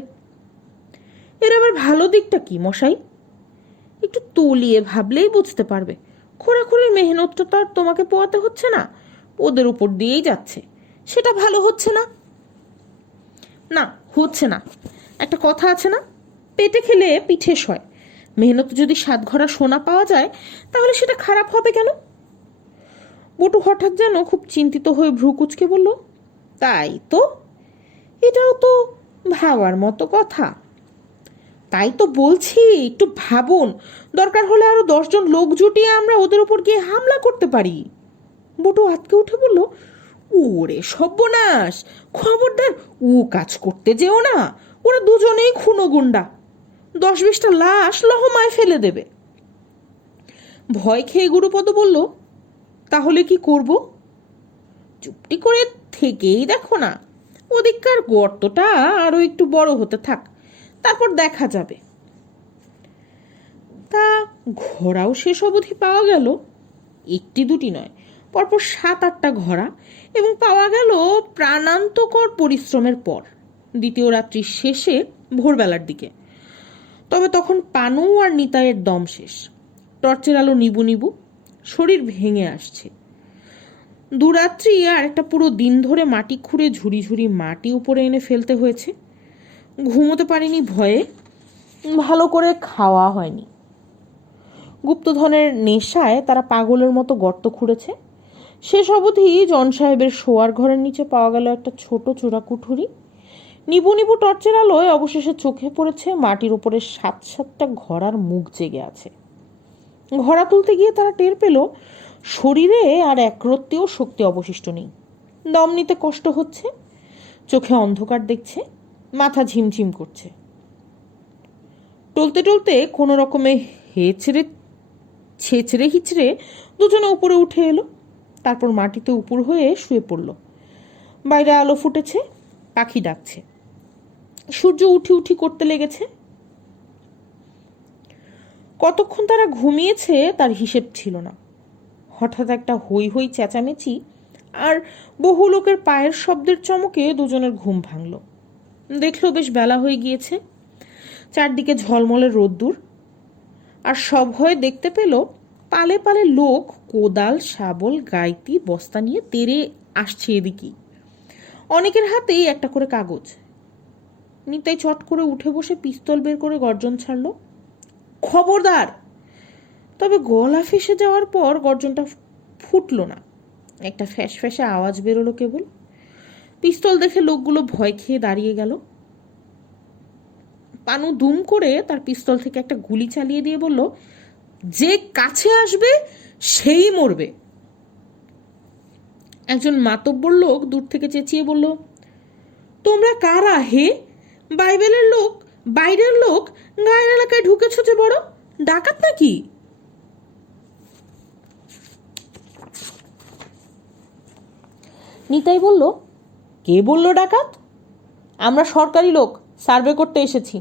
এর আবার ভালো দিকটা কি মশাই? একটু তলিয়ে ভাবলেই বুঝতে পারবে। খোঁড়াখুড়ির মেহনতটা তো আর তোমাকে পোয়াতে হচ্ছে না, ওদের উপর দিয়েই যাচ্ছে। সেটা ভালো হচ্ছে না। না, হচ্ছে না। একটা কথা আছে না, পেটে খেলে পিঠে সয়। মেহনত যদি সাতঘরা সোনা পাওয়া যায় তাহলে সেটা খারাপ হবে কেন? বটু হঠাৎ যেন খুব চিন্তিত হয়ে ভ্রু কুঁচকে বলল, তাই তো, এটাও তো ভাবার মতো কথা। তাই তো বলছি, একটু ভাবুন। দরকার হলে আরো 10 জন লোক জুটিয়ে আমরা ওদের উপর গিয়ে হামলা করতে পারি। বটু আতকে উঠে বলল, ওরে সর্বনাশ, খবরদার ও কাজ করতে যেও না। ওরা দুজনেই খুনো গুন্ডা, 10-20টা লাশ লহমায় ফেলে দেবে। ভয় খেয়ে গুরুপদ বলল, তাহলে কি করব? চুপটি করে থেকেই দেখো না, ওদিককার গর্তটা আরো একটু বড় হতে থাক, তারপর দেখা যাবে। তা ঘোড়াও শেষ অবধি পাওয়া গেল। একটি দুটি নয়, পরপর 7-8টা ঘোড়া, এবং পাওয়া গেল প্রাণান্তকর পরিশ্রমের পর, দ্বিতীয় রাত্রির শেষে ভোরবেলার দিকে। তবে তখন পানু আর নিতাইয়ের দম শেষ। টর্চের আলো নিবু নিবু, শরীর ভেঙে আসছে। দুরাত্রি আর একটা পুরো দিন ধরে মাটি খুঁড়ে ঝুড়ি ঝুড়ি মাটি উপরে এনে ফেলতে হয়েছে। ঘুমোতে পারিনি ভয়ে, ভালো করে খাওয়া হয়নি। গুপ্তধনের নেশায় তারা পাগলের মতো গর্ত খুঁড়েছে। শেষ অবধি জন সাহেবের শোয়ার ঘরের নিচে পাওয়া গেল একটা ছোট চোরা কুঠুরি। নিবু নিবু টর্চের আলোয় অবশেষে চোখে পড়েছে মাটির উপরে 7-7টা ঘোড়ার মুখ জেগে আছে। ঘোড়া তুলতে গিয়ে তারা টের পেল শরীরে আর একরত্তিও শক্তি অবশিষ্ট নেই। দম নিতে কষ্ট হচ্ছে, চোখে অন্ধকার দেখছে, মাথা ঝিমঝিম করছে। টলতে টলতে কোনো রকমে ছেঁচড়ে হিচড়ে দুজনে উপরে উঠে এলো। তারপর মাটিতে উপর হয়ে শুয়ে পড়ল। বাইরে আলো ফুটেছে, পাখি ডাকছে, সূর্য উঠি উঠি করতে লেগেছে। কতক্ষণ তারা ঘুমিয়েছে তার হিসেব ছিল না। হঠাৎ একটা হই হই চেঁচামেচি আর বহু লোকের পায়ের শব্দের চমকে দুজনের ঘুম ভাঙল। দেখলো বেশ বেলা হয়ে গিয়েছে, চারদিকে ঝলমলের রোদ্দুর, আর সব হয়ে দেখতে পেল পালে পালে লোক কোদাল, শাবল, গাইতি, বস্তা নিয়ে তেড়ে আসছে এদিকেই। অনেকের হাতেই একটা করে কাগজ। নিতাই চট করে উঠে বসে পিস্তল বের করে গর্জন ছাড়ল, খবরদার! তবে গলা ফেসে যাওয়ার পর গর্জনটা ফুটল না, একটা ফ্যাস ফ্যাসে আওয়াজ বেরোলো কেবল। পিস্তল দেখে লোকগুলো ভয় খেয়ে দাঁড়িয়ে গেল। পানু দুম করে তার পিস্তল থেকে একটা গুলি চালিয়ে দিয়ে বলল, যে কাছে আসবে সেই মরবে। একজন মাতব্বর লোক দূর থেকে চেঁচিয়ে বলল, তোমরা কারা হে? বাইবেলের লোক, বাইরের লোক, গায়ের এলাকায় ঢুকেছ যে বড়, ডাকাত নাকি? নিতাই বলল, কে বলল ডাকাত? আমরা সরকারি লোক, সার্ভে করতে এসেছি।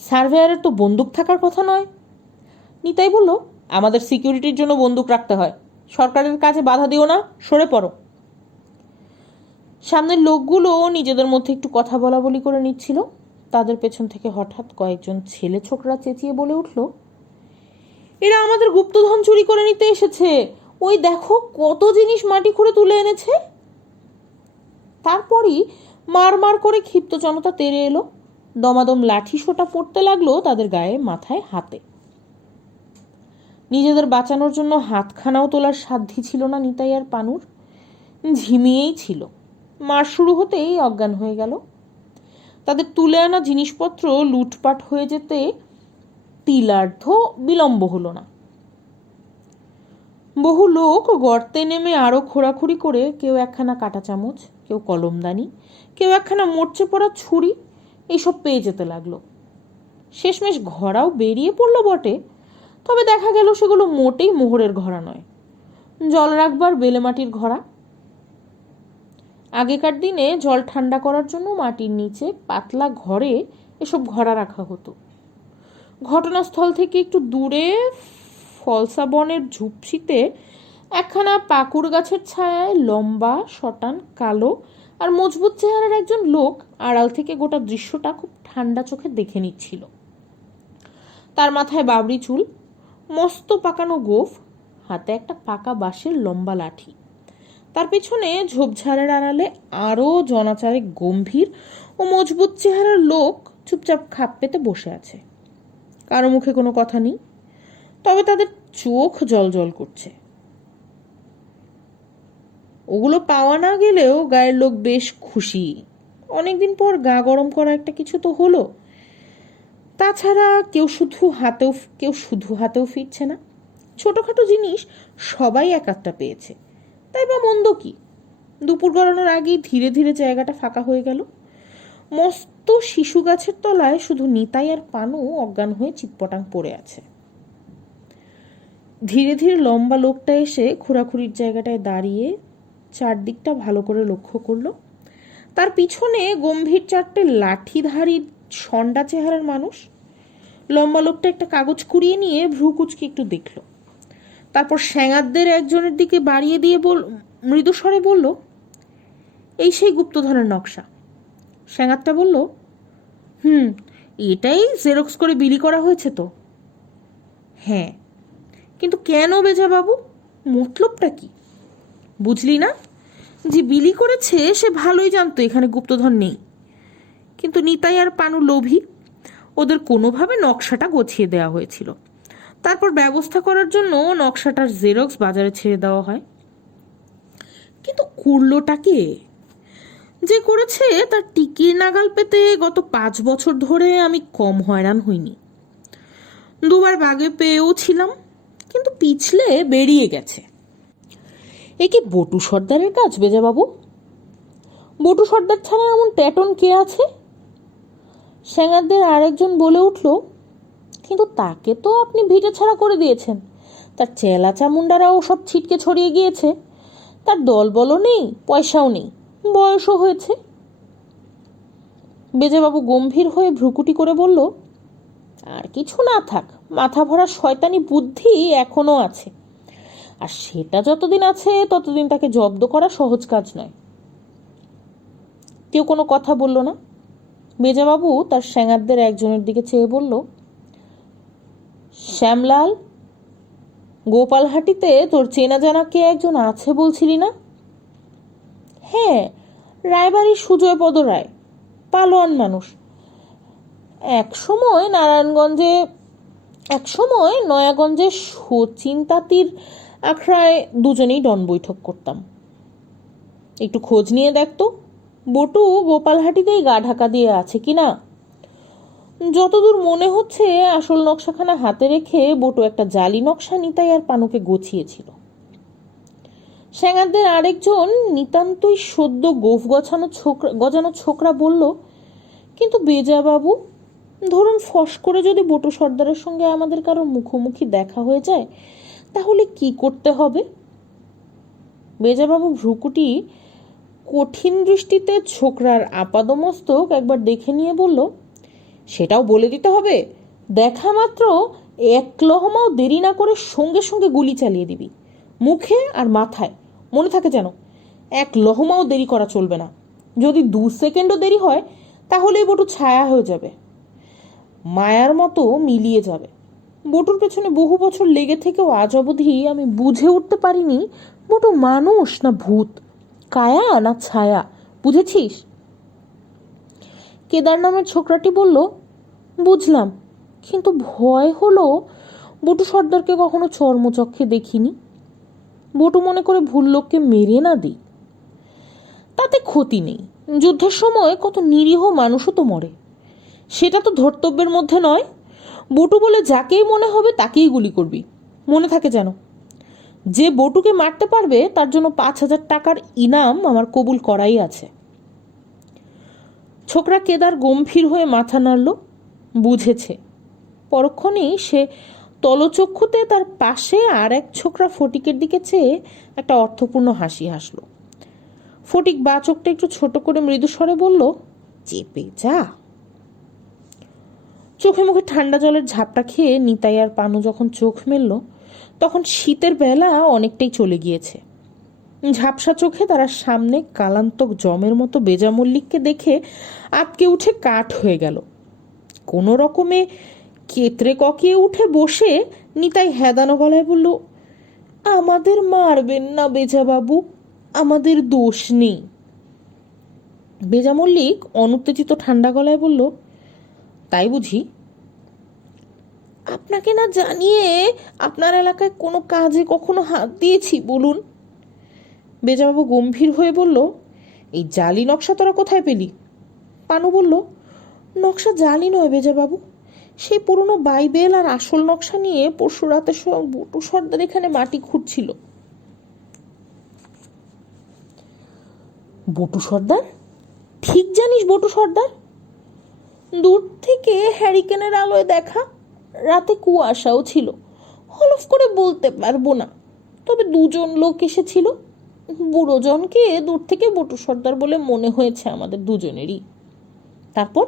সার্ভেয়ারের তো বন্দুক থাকার কথা নয়। নিতাই বলল, আমাদের সিকিউরিটির জন্য বন্দুক রাখতে হয়, সরকারের কাজে বাধা দিও না, সরে পড়ো। সামনের লোকগুলো নিজেদের মধ্যে একটু কথা বলা বলি করে নিচ্ছিল। তাদের পেছন থেকে হঠাৎ কয়েকজন ছেলে ছোকরা চেঁচিয়ে বলে উঠল, এরা আমাদের গুপ্তধন চুরি করে নিতে এসেছে, ওই দেখো কত জিনিস মাটি খুঁড়ে তুলে এনেছে। তারপরই মার মার করে ক্ষিপ্ত জনতা তেড়ে এলো। দমাদম লাঠি সোটা পড়তে লাগলো তাদের গায়ে, মাথায়, হাতে। নিজেদের বাঁচানোর জন্য হাতখানাও তোলার সাধ্যি ছিল না নিতাই আর পানুর। ঝিমিয়েই ছিল। মার শুরু হতেই অজ্ঞান হয়ে গেল। তাদের তুলে আনা জিনিসপত্র লুটপাট হয়ে যেতে তিলার্ধ বিলম্ব হলো না। বহু লোক গর্তে নেমে আরো খোঁড়াখুড়ি করে কেউ একখানা কাঁটা চামচ, কেউ কলমদানি, কেউ একখানা মরচে পড়া ছুরি এইসব পেয়ে যেতে লাগলো। শেষমেশ ঘোড়াও বেরিয়ে পড়লো বটে, তবে দেখা গেল সেগুলো মোটেই মোহরের ঘোড়া নয়, জল রাখবার বেলেমাটির ঘোড়া। আগেকার দিনে জল ঠান্ডা করার জন্য মাটির নিচে পাতলা ঘরে এসব ঘোড়া রাখা হতো। ঘটনাস্থল থেকে একটু দূরে ফলসা বনের ঝুপসিতে একখানা পাকুড় গাছের ছায়ায় লম্বা, শটান, কালো আর মজবুত চেহারার একজন লোক আড়াল থেকে গোটা দৃশ্যটা খুব ঠান্ডা চোখে দেখে নিচ্ছিল। তার মাথায় বাবরি চুল, মস্ত পাকানো গোঁফ, হাতে একটা পাকা বাঁশের লম্বা লাঠি। তার পেছনে ঝোপঝাড়ের আড়ালে আরও জনাচারেক গম্ভীর ও মজবুত চেহারার লোক চুপচাপ খাপ পেতে বসে আছে। কারো মুখে কোনো কথা নেই, তবে তাদের চোখ জল জল করছে। ওগুলো পাওয়া না গেলেও গায়ের লোক বেশ খুশি। অনেকদিন পর গা গরম করা একটা কিছু তো হলো। তাছাড়া কেউ শুধু হাতেও ফিরছে না। ছোটখাটো জিনিস সবাই এক একটা পেয়েছে, তাই বা মন্দ কি? দুপুর গড়ানোর আগেই ধীরে ধীরে জায়গাটা ফাঁকা হয়ে গেল। মস্ত শিশু গাছের তলায় শুধু নিতাই আর পানু অজ্ঞান হয়ে চিৎপটাং পড়ে আছে। ধীরে ধীরে লম্বা লোকটা এসে খোঁড়াখুড়ির জায়গাটায় দাঁড়িয়ে চারদিকটা ভালো করে লক্ষ্য করলো। তার পিছনে গম্ভীর চারটে লাঠিধারী সন্ডা চেহারার মানুষ। লম্বা লোকটা একটা কাগজ কুড়িয়ে নিয়ে ভ্রু কুচকে একটু দেখল, তারপর স্যাঙারদের একজনের দিকে বাড়িয়ে দিয়ে মৃদু স্বরে বলল, এই সেই গুপ্তধনের নকশা। স্যাঙারটা বলল, এটাই জেরক্স করে বিলি করা হয়েছে তো? হ্যাঁ, কিন্তু কেন বেজা বাবু, মতলবটা কি? বুঝলি না? যে বিলি করেছে সে ভালোই জানতো এখানে গুপ্তধন নেই, কিন্তু নিতাই আর পানু লোভী, ওদের কোনোভাবে নকশাটা গছিয়ে দেওয়া হয়েছিল। তারপর ব্যবস্থা করার জন্য নকশাটার জেরক্স বাজারে ছেড়ে দেওয়া হয়। কিন্তু করলোটাকে যে করেছে তার টিকির নাগাল পেতে গত 5 বছর ধরে আমি কম হয়রান হইনি। দুবার বাগে পেয়েও ছিলাম, কিন্তু পিছলে বেরিয়ে গেছে। এ কি বটু সর্দারের কাজ বেজাবাবু? বটু সর্দার ছাড়া এমন ট্যাটন কে আছে? স্যাঙারদের আরেকজন বলে উঠল, কিন্তু তাকে তো আপনি ভিটে ছাড়া করে দিয়েছেন। তার চেলা চামুন্ডারাও সব ছিটকে ছড়িয়ে গিয়েছে। তার দলবলও নেই, পয়সাও নেই, বয়সও হয়েছে। বেজাবাবু গম্ভীর হয়ে ভ্রুকুটি করে বলল, আর কিছু না থাক, মাথা ভরা শয়তানি বুদ্ধি এখনো আছে, আর সেটা যতদিন আছে ততদিন তাকে জব্দ করা সহজ কাজ নয়। কেউ কোনো কথা বলল না। বেজাবাবু তার স্যাঙারদের একজনের দিকে চেয়ে বলল, শ্যামলাল, গোপালহাটিতে তোর চেনা জানা কে একজন আছে বলছিলি না? হ্যাঁ, রায়বাড়ির সুজয়পদ রায়, পালোয়ান মানুষ। এক সময় নয়াগঞ্জে শচীন তাঁতির আখড়ায় দুজনেই ডন বৈঠক করতাম। একটু খোঁজ নিয়ে দেখতো বটু গোপালহাটিতেই গা ঢাকা দিয়ে আছে কিনা। যতদূর মনে হচ্ছে আসল নকশাখানা হাতে রেখে বটু একটা জালি নকশা নিতাই আর পানুকে গছিয়েছিল। স্যাঙারদের আরেকজন নিতান্তই সদ্য গোফ গজানো ছোকরা বলল, কিন্তু বেজাবাবু, ধরুন ফস করে যদি বটু সর্দারের সঙ্গে আমাদের কারোর মুখোমুখি দেখা হয়ে যায়, তাহলে কি করতে হবে? বেজাবাবু ভ্রুকুটি কঠিন দৃষ্টিতে ছোকরার আপাদমস্তক একবার দেখে নিয়ে বলল, সেটাও বলে দিতে হবে। দেখা মাত্র এক লহমাও দেরি না করে সঙ্গে সঙ্গে গুলি চালিয়ে দিবি, মুখে আর মাথায়, মনে থাকে যেন। এক লহমাও দেরি করা চলবে না। যদি 2 সেকেন্ডও দেরি হয় তাহলেই বটু ছায়া হয়ে যাবে, মায়ার মতো মিলিয়ে যাবে। বটুর পেছনে বহু বছর লেগে থেকেও আজ অবধি আমি বুঝে উঠতে পারিনি বটু মানুষ না ভূত, কায়া না ছায়া, বুঝেছিস? কেদার নামের ছোকরাটি বলল, বুঝলাম, কিন্তু ভয় হলো। বটু সর্দারকে কখনো চর্মচক্ষে দেখিনি। বটু মনে করে ভুল লোককে মেরে না দিই, তাতে ক্ষতি নেই। যুদ্ধের সময় কত নিরীহ মানুষও তো মরে, সেটা তো ধর্তব্যের মধ্যে নয়। বটু বলে যাকেই মনে হবে তাকেই গুলি করবি, মনে থাকে যেন। যে বটুকে মারতে পারবে তার জন্য 5,000 টাকার ইনাম আমার কবুল করাই আছে। ছোকরা কেদার গম্ভীর হয়ে মাথা নাড়ল, বুঝেছে। পরক্ষণেই সে তলচক্ষুতে তার পাশে আর এক ছোকরা ফটিকের দিকে চেয়ে একটা অর্থপূর্ণ হাসি হাসল। ফটিক বা চোখটা একটু ছোট করে মৃদু স্বরে বলল, চেপে যা। চোখে মুখে ঠান্ডা জলের ঝাপটা খেয়ে নিতাই আর পানু যখন চোখ মেলল, তখন শীতের বেলা অনেকটাই চলে গিয়েছে। ঝাপসা চোখে তারা সামনে কালান্তক জমের মতো বেজা মল্লিককে দেখে আটকে উঠে কাঠ হয়ে গেল। কোনো রকমে কেতরে ককিয়ে উঠে বসে নিতাই হেদানো গলায় বলল, আমাদের মারবেন না বেজাবাবু, আমাদের দোষ নেই। বেজা মল্লিক অনুত্তেজিত ঠান্ডা গলায় বলল, তাই বুঝি? আপনাকে না জানিয়ে আপনার এলাকায় কোনো কাজে কখনো হাত দিয়েছি বলুন? বেজাবাবু গম্ভীর হয়ে বলল, এই জালি নকশা তোরা কোথায় পেলি? পানু বলল, নকশা জালি নয় বেজাবাবু, সেই পুরনো বাইবেল আর আসল নকশা নিয়ে পরশু রাতে বটু সর্দার এখানে মাটি খুঁড়ছিল। বটু সর্দার? ঠিক জানিস বটু সর্দার? দূর থেকে হ্যারিকেনের আলোয় দেখা, রাতে কুয়াশাও ছিল, হলফ করে বলতে পারবো না। তবে 2জন লোক এসেছিল। বুড়োজনকে দূর থেকে বটু সর্দার বলে মনে হয়েছে আমাদের দুজনেরই। তারপর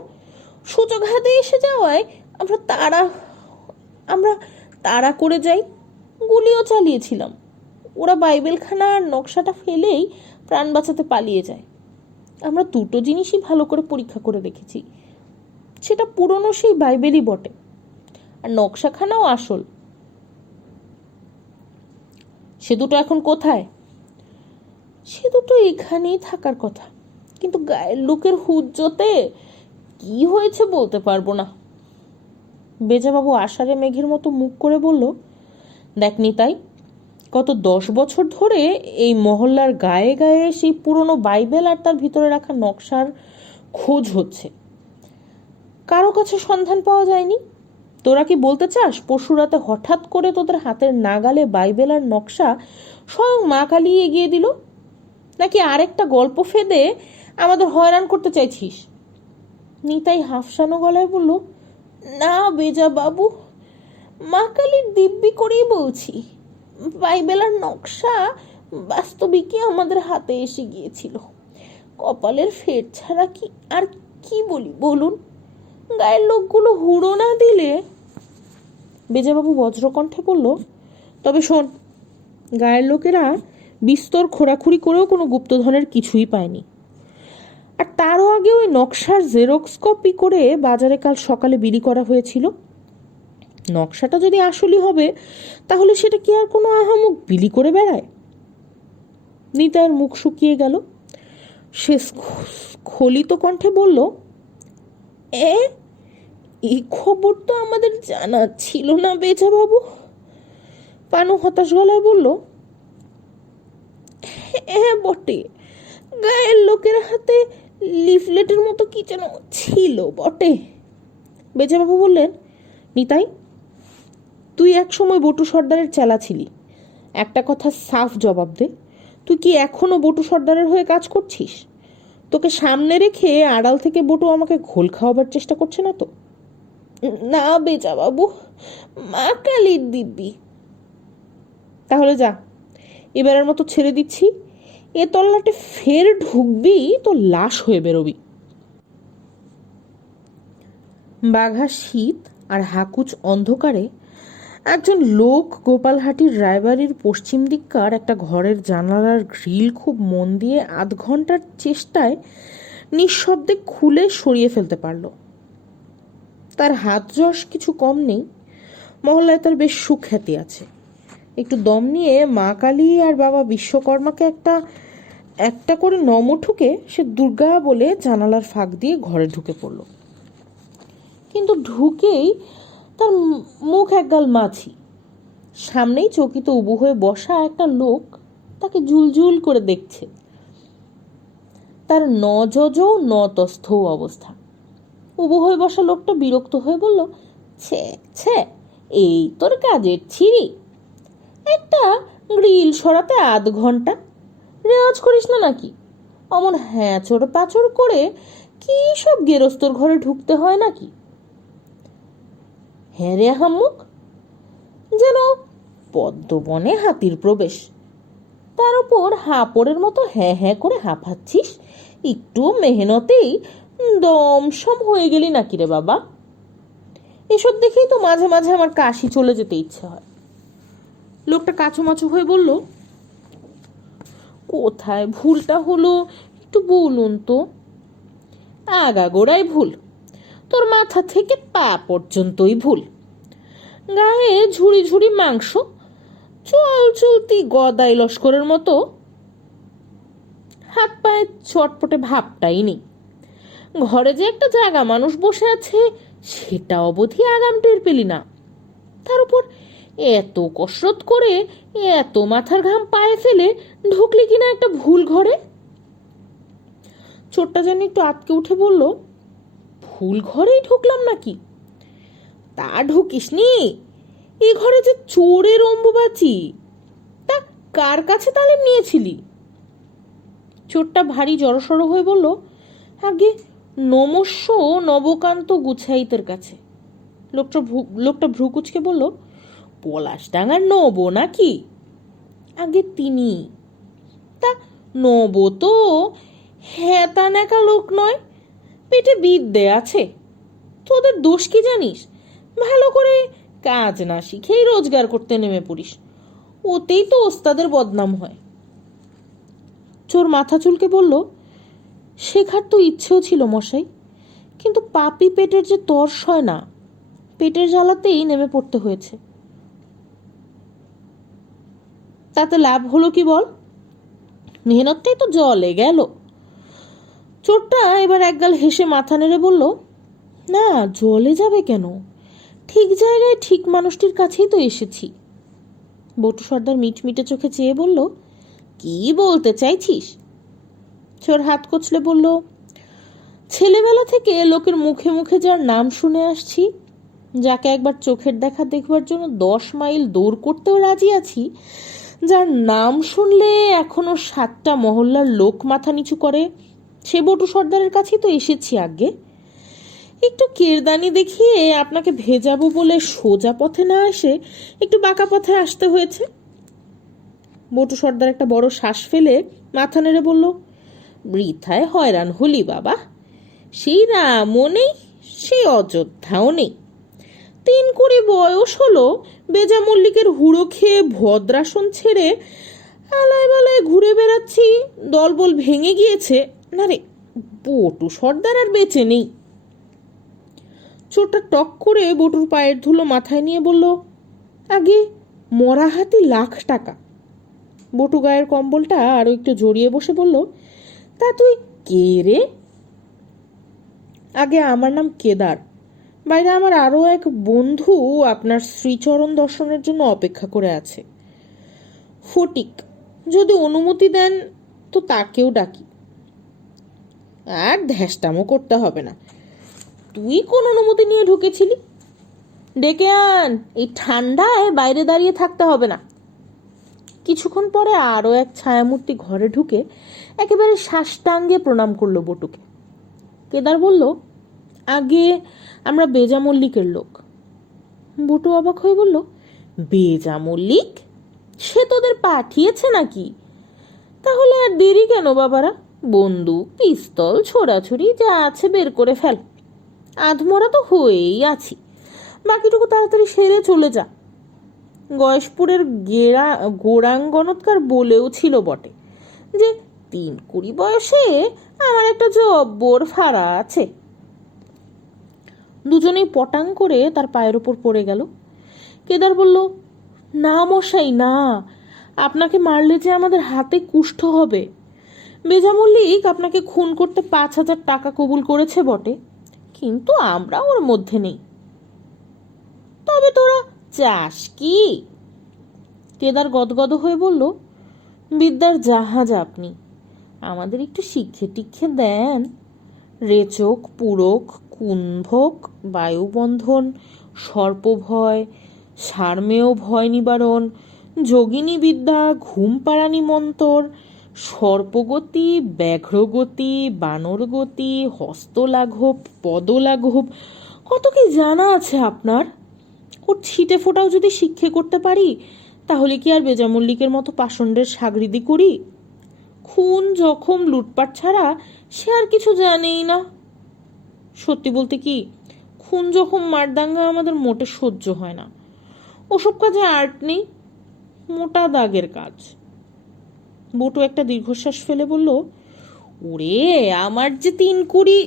সুযোগ হাতে এসে যাওয়ায় আমরা তাড়া করে যাই, গুলিও চালিয়েছিলাম। ওরা বাইবেলখানা আর নকশাটা ফেলেই প্রাণ বাঁচাতে পালিয়ে যায়। আমরা 2টো জিনিসই ভালো করে পরীক্ষা করে রেখেছি, সেটা পুরনো সেই বাইবেলই বটে, আর নকশাখানাও আসল। সে দুটো এখন কোথায়? সে দুটো এখানেই থাকার কথা, কিন্তু গায়ের লোকের হুজ্জতে কি হয়েছে বলতে পারবো না। বেজাবাবু আষাঢ়ে মেঘের মতো মুখ করে বলল, দেখ নিতাই, গত 10 বছর ধরে এই মহল্লার গায়ে গায়ে সেই পুরনো বাইবেল আর তার ভিতরে রাখা নকশার খোঁজ হচ্ছে, কারো কাছে সন্ধান পাওয়া যায়নি। তোরা কি বলতে চাস পরশুরাতে হঠাৎ করে তোদের হাতের নাগালে বাইবেল আর নকশা স্বয়ং মা কালী এগিয়ে দিল? নাকি আরেকটা গল্প ফেদে আমাদের হয়রান করতে চাইছিস? নিতাই হাফসানো গলায় বলল, না বেজা বাবু, মা কালীর দিব্যি করেই বলছি, বাইবেল আর নকশা বাস্তবিকই আমাদের হাতে এসে গিয়েছিল। কপালের ফের ছাড়া কি আর কি বলি বলুন, গায়ের লোকগুলো হুড়ো না দিলে। বেজাবাবু বজ্রকণ্ঠে বলল, তবে শোন, গায়ের লোকেরা বিস্তর খোঁড়াখুড়ি করেও কোনো গুপ্তধনের কিছুই পায়নি। আর তারও আগে ওই নকশার জেরক্স কপি করে বাজারে কাল সকালে বিলি করা হয়েছিল। নকশাটা যদি আসলই হবে, তাহলে সেটা কি আর কোনো আহামুক বিলি করে বেড়ায়? নিতাইয়ের মুখ শুকিয়ে গেল। সে স্খলিত কণ্ঠে বলল, এই খবর তো আমাদের জানা ছিল না বেজা বাবু। পানু হতাশ গলায় বলল, হ্যাঁ বটে, গায়ের লোকের হাতে লিফলেটের মতো কি যেন ছিল বটে। বেজাবাবু বললেন, নিতাই, তুই এক সময় বটু সর্দারের চেলা ছিলি। একটা কথা সাফ জবাব দে, তুই কি এখনো বটু সর্দারের হয়ে কাজ করছিস? তোকে সামনে রেখে আড়াল থেকে বটু আমাকে ঘোল খাওয়াবার চেষ্টা করছে না তো? না বেজা বাবু, মা কালীর দিব্যি। তাহলে যা, এবারের মতো ছেড়ে দিচ্ছি। এ তল্লাটে ফের ঢুকবি তো লাশ হয়ে বেরোবি। বাঘা শীত আর হাকুচ অন্ধকারে একজন লোক গোপালহাটির রায়বাড়ির পশ্চিম দিককার একটা ঘরের জানালার গ্রিল খুব মন দিয়ে 8 ঘন্টার চেষ্টায় নিঃশব্দে খুলে সরিয়ে ফেলতে পারল। তার হাত যশ কিছু কম নেই, মহল্লায় তার বেশ সুখ্যাতি আছে। একটু দম নিয়ে মা কালী আর বাবা বিশ্বকর্মাকে একটা করে নম ঠুকে সে দুর্গা বলে জানালার ফাঁক দিয়ে ঘরে ঢুকে পড়ল। কিন্তু ঢুকেই তার মুখ একগাল মাছি। সামনেই চকিতে উবু হয়ে বসা একটা লোক তাকে জুলজুল করে দেখছে। তার নজজ নতস্থ অবস্থা। উবু হয়ে বসা লোকটা বিরক্ত হয়ে বলল, ছে ছে, এই তোর কাজের ছিরি? একটা গ্রিল সরাতে 8 ঘন্টা রেওয়াজ করিস না নাকি? অমন হ্যাঁচড় পাচড় করে কি সব গেরস্তর ঘরে ঢুকতে হয় নাকি? হ্যাঁ রে হাম্মুক, যেন পদ্মবনে হাতির প্রবেশ। তার উপর হাঁপড়ের মতো হ্যাঁ হ্যাঁ করে হাঁপাচ্ছিস, একটু মেহনতেই দমসম হয়ে গেলি নাকি রে বাবা? এসব দেখেই তো মাঝে মাঝে আমার কাশি চলে যেতে ইচ্ছে হয়। লোকটা কাচুমাচু হয়ে বলল, কোথায় ভুলটা হলো একটু বলুন তো? আগাগোড়াই ভুল, তোর মাথা থেকে পা পর্যন্তই ভুল। গায়ে ঝুড়ি ঝুড়ি মাংস, চল চলতি গদাই লস্করের মতো। হাত পায়ে চটপটে ভাবটাই নেই। ঘরে যে একটা জাগা মানুষ বসে আছে সেটা অবধি আগাম টের পেলি না। তার উপর এত কসরত করে এত মাথার ঘাম পায়ে ফেলে ঢুকলি কিনা একটা ভুল ঘরে। চোরটা যেন একটু আটকে উঠে বলল, ভুল ঘরেই ঢুকলাম নাকি? তা ঢুকিস নি, এ ঘরে যে চোরের অম্বুবাচি। তা কার কাছে তালিম নিয়েছিলি? চোরটা ভারী জড়সড় হয়ে বলল, আগে নমস্য নবকান্ত গুছাইতের কাছে। লোকটা ভ্রুকুচকে বলল, পলাশডাঙ্গার নব নাকি? আগে তিনি। তা নব তো হ্যাঁ ন্যাকা লোক নয়, পেটে বিদ্যে আছে। তোদের দোষ কি জানিস? ভালো করে কাজ না শিখেই রোজগার করতে নেমে পড়িস, ওতেই তো ওস্তাদের বদনাম হয়। চোর মাথা চুলকে বলল, শেখার তো ইচ্ছেও ছিল মশাই, কিন্তু পাপি পেটের যে তর্স হয় না, পেটের জ্বালাতেই নেমে পড়তে হয়েছে। তাতে লাভ হলো কি বল? মেহনতটাই তো জলে গেল। চোরটা এবার একগাল হেসে মাথা নেড়ে বলল, না, জলে যাবে কেন? ঠিক জায়গায় ঠিক মানুষটির কাছেই তো এসেছি। বটু সর্দার মিটমিটে চোখে চেয়ে বলল, কি বলতে চাইছিস? চোর হাত কচলে বলল, ছেলেবেলা থেকে লোকের মুখে মুখে যার নাম শুনে আসছি, যাকে একবার চোখের দেখা দেখবার জন্য 10 মাইল দৌড় করতেও রাজি আছি, যার নাম শুনলে এখনো 7টা মহল্লার লোক মাথা নিচু করে, সে বটু সর্দারের কাছেই তো এসেছি। আগে একটু কেরদানি দেখিয়ে আপনাকে ভেজাবো বলে সোজা পথে না এসে একটু বাঁকা পথে আসতে হয়েছে। বটু সর্দার একটা বড় শ্বাস ফেলে মাথা নেড়ে বলল, বৃথায় হয়রান হলি বাবা। সেই রামও নেই, সেই অযোধ্যাও নেই। 3 কুড়ি বয়স হলো, বেজা মল্লিকের হুড়ো খেয়ে ভদ্রাসন ছেড়ে আলায় বালায় ঘুরে বেড়াচ্ছি, দলবল ভেঙে গিয়েছে। না রে, বটু সর্দার আর বেঁচে নেই। চোরটা টক করে বটুর পায়ের ধুলো মাথায় নিয়ে বলল, আগে মরা হাতি $1,00,000। বটু গায়ের কম্বলটা আরো একটু জড়িয়ে বসে বলল, তা তুই কে রে? আগে আমার নাম কেদার। বাইরে আমার আরো এক বন্ধু আপনার শ্রীচরণ দর্শনের জন্য অপেক্ষা করে আছে। ফটিক, যদি অনুমতি দেন তো তাকেও ডাকি। আর ধ্যাসটামো করতে হবে না। তুই কোন অনুমতি নিয়ে ঢুকেছিলি? ডেকে আন, এই ঠান্ডায় বাইরে দাঁড়িয়ে থাকতে হবে না। কিছুক্ষণ পরে আরো এক ছায়ামূর্তি ঘরে ঢুকে একেবারে সাষ্টাঙ্গে প্রণাম করলো বটুকে। কেদার বলল, আগে আমরা বেজা মল্লিকের লোক। বটু অবাক হয়ে বলল, বেজা মল্লিক? সে তোদের পাঠিয়েছে নাকি? তাহলে আর দেরি কেন বাবারা? বন্দুক, পিস্তল, ছোড়াছুড়ি যা আছে বের করে ফেল। আধমরা তো হয়েই আছি, বাকিটুকু তাড়াতাড়ি সেরে চলে যা। গয়েশপুরের গোরাঙ্গনৎকার বলেও ছিল বটে যে 3 কুড়ি বয়সে আমার একটা জব্বর ফাড়া আছে। দুজনেই পটাং করে তার পায়ের উপর পড়ে গেল। কেদার বলল, না মশাই না, আপনাকে মারলে যে আমাদের হাতে কুষ্ঠ হবে। বেজা মল্লিক আপনাকে খুন করতে 5,000 টাকা কবুল করেছে বটে, কিন্তু আমরা ওর মধ্যে নেই। তবে তোরা চাস কি? কেদার গদগদ হয়ে বলল, বিদ্যার জাহাজ আপনি, আমাদের একটু শিক্ষে টিক্ষে দেন। রেচক, পুরক, কুম্ভক, বায়ুবন্ধন, সর্পভয়, সারমেয় ভয় নিবারণ, যোগিনী বিদ্যা, ঘুমপাড়ানি মন্তর, সর্পগতি, ব্যাঘ্রগতি, বানরগতি, হস্তলাঘব, পদলাঘব, কত কি জানা আছে আপনার। ওর ছিটে ফোটাও যদি শিক্ষে করতে পারি, তাহলে কি আর বেজা মল্লিকের মতো পাষণ্ডের সাগরিদি করি? খুন, জখম, লুটপাট ছাড়া সে আর কিছু জানেই না। সত্যি বলতে কি, খুন, জখম, মারদাঙ্গা আমাদের মোটে সহ্য হয় না। ওসব কাজে আর্ট নেই, মোটা দাগের কাজ। বটু একটা দীর্ঘশ্বাস ফেলে বলল, ওরে আমার যে 3 কুড়ি।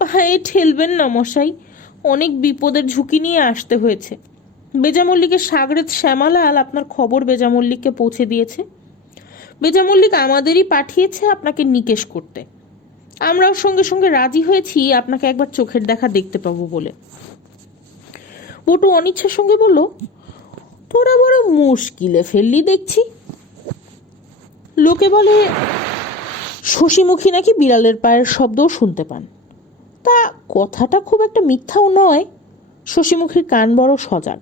পায়ে ঠেলবেন না মশাই, অনেক বিপদের ঝুঁকি নিয়ে আসতে হয়েছে। বেজা মল্লিকের সাগরেদ শ্যামালাল আপনার খবর বেজা মল্লিককে পৌঁছে দিয়েছে। বেজা মল্লিক আমাদেরই পাঠিয়েছে আপনাকে নিকেশ করতে। আমরাও সঙ্গে সঙ্গে রাজি হয়েছি আপনাকে একবার চোখের দেখা দেখতে পাবো বলে। বটু অনিচ্ছার সঙ্গে বলল, তোরা বড় মুশকিলে ফেললি দেখছি। লোকে বলে শশীমুখী নাকি বিড়ালের পায়ের শব্দও শুনতে পান। তা কথাটা খুব একটা মিথ্যাও নয়। শশীমুখীর কান বড় সজাগ,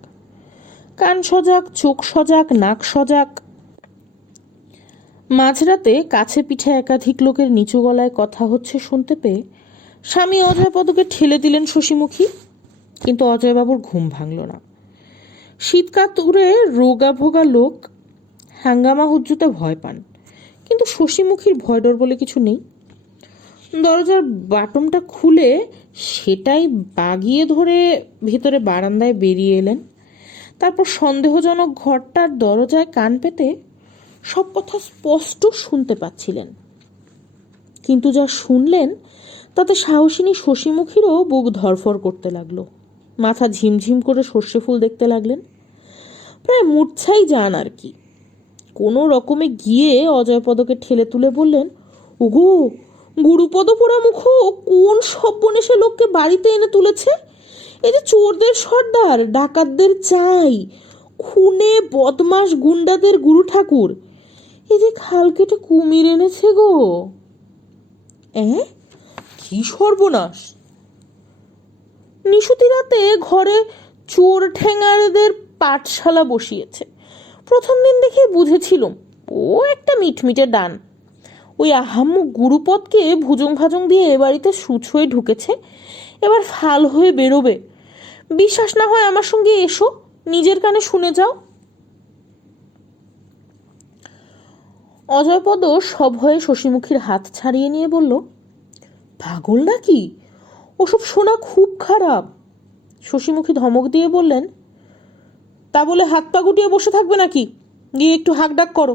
কান সজাগ, চোখ সজাগ, নাক সজাগ। মাঝরাতে কাছে পিঠে একাধিক লোকের নিচু গলায় কথা হচ্ছে শুনতে পেয়ে স্বামী অজয়পদকে ঠেলে দিলেন শশীমুখী, কিন্তু অজয়বাবুর ঘুম ভাঙল না। শীতকাতুরে রোগা ভোগা লোক হাঙ্গামা হুজ্জুতে ভয় পান, কিন্তু শশীমুখীর ভয় ডর বলে কিছু নেই। দরজার বাটনটা খুলে সেটাই বাগিয়ে ধরে ভেতরে বারান্দায় বেরিয়ে এলেন। তারপর সন্দেহজনক ঘরটার দরজায় কান পেতে সব কথা স্পষ্ট শুনতে পাচ্ছিলেন, কিন্তু যা শুনলেন তাতে সাহসিনী শশীমুখীরও বুক ধরফর করতে লাগলো। মাথা ঝিমঝিম করে সর্ষে ফুল দেখতে লাগলেন। প্রায় মূর্ছাই যান আর কি। কোনো রকমে গিয়ে অজয়পদকে ঠেলে তুলে বললেন, ওগো গুরুপদ পোড়ামুখ কোন সব্বনেশে লোককে বাড়িতে এনে তুলেছে? এই যে চোরদের সর্দার, ডাকাতদের চাই, খুনে বদমাস গুন্ডাদের গুরু ঠাকুর, এই যে খাল কেটে কুমির এনেছে গো। কি সর্বনাশ! নিশুতি রাতে ঘরে চোর ঠেঙাড়দের পাঠশালা বসিয়েছে। প্রথম দিন দেখে বুঝেছিলাম ও একটা মিটমিটে ডান। ওই আহাম্মক গুরুপদকে ভুজং ভাজং দিয়ে এ বাড়িতে সুচ হয়ে ঢুকেছে, এবার ফাল হয়ে বেরোবে। বিশ্বাস না হয় আমার সঙ্গে এসো, নিজের কানে শুনে যাও। অজয়পদ সভয়ে শশীমুখীর হাত ছাড়িয়ে নিয়ে বলল, পাগল নাকি? ওসব শোনা খুব খারাপ। শশীমুখী ধমক দিয়ে বললেন, তা বলে হাত পা গুটিয়ে বসে থাকবে নাকি? গিয়ে একটু হাঁক ডাক করো।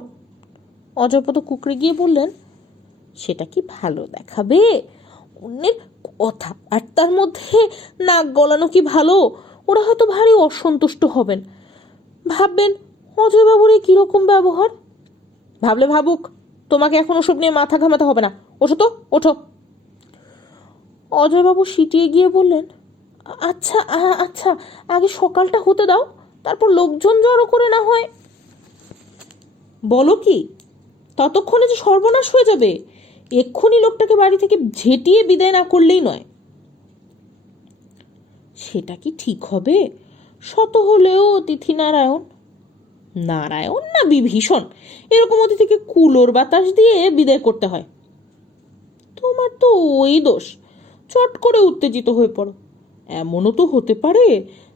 অজয়পদ কুকড়ে গিয়ে বললেন, সেটা কি ভালো দেখাবে? অন্যের কথাবার্তার মধ্যে নাক গলানো কি ভালো? ওরা হয়তো ভারী অসন্তুষ্ট হবেন, ভাববেন অজয়বাবুর এই কিরকম ব্যবহার। ভাবলে ভাবুক, তোমাকে এখন ওসব নিয়ে মাথা ঘামাতে হবে না। ওঠো তো, ওঠো। অজয়বাবু সিটিয়ে গিয়ে বললেন, আচ্ছা আচ্ছা, আগে সকালটা হতে দাও, তারপর লোকজন জড়ো করে না হয়। বলো কি? ততক্ষণে যে সর্বনাশ হয়ে যাবে। এক্ষুনি লোকটাকে বাড়ি থেকে ঝেঁটিয়ে বিদায় না করলেই নয়। সেটা কি ঠিক হবে? শত হলেও অতিথি নারায়ণ। নারায়ণ না বিভীষণ, এরকম অতিথিকে কুলোর বাতাস দিয়ে বিদায় করতে হয়। তোমার তো ওই দোষ, চট করে উত্তেজিত হয়ে পড়ো। এমনও তো হতে পারে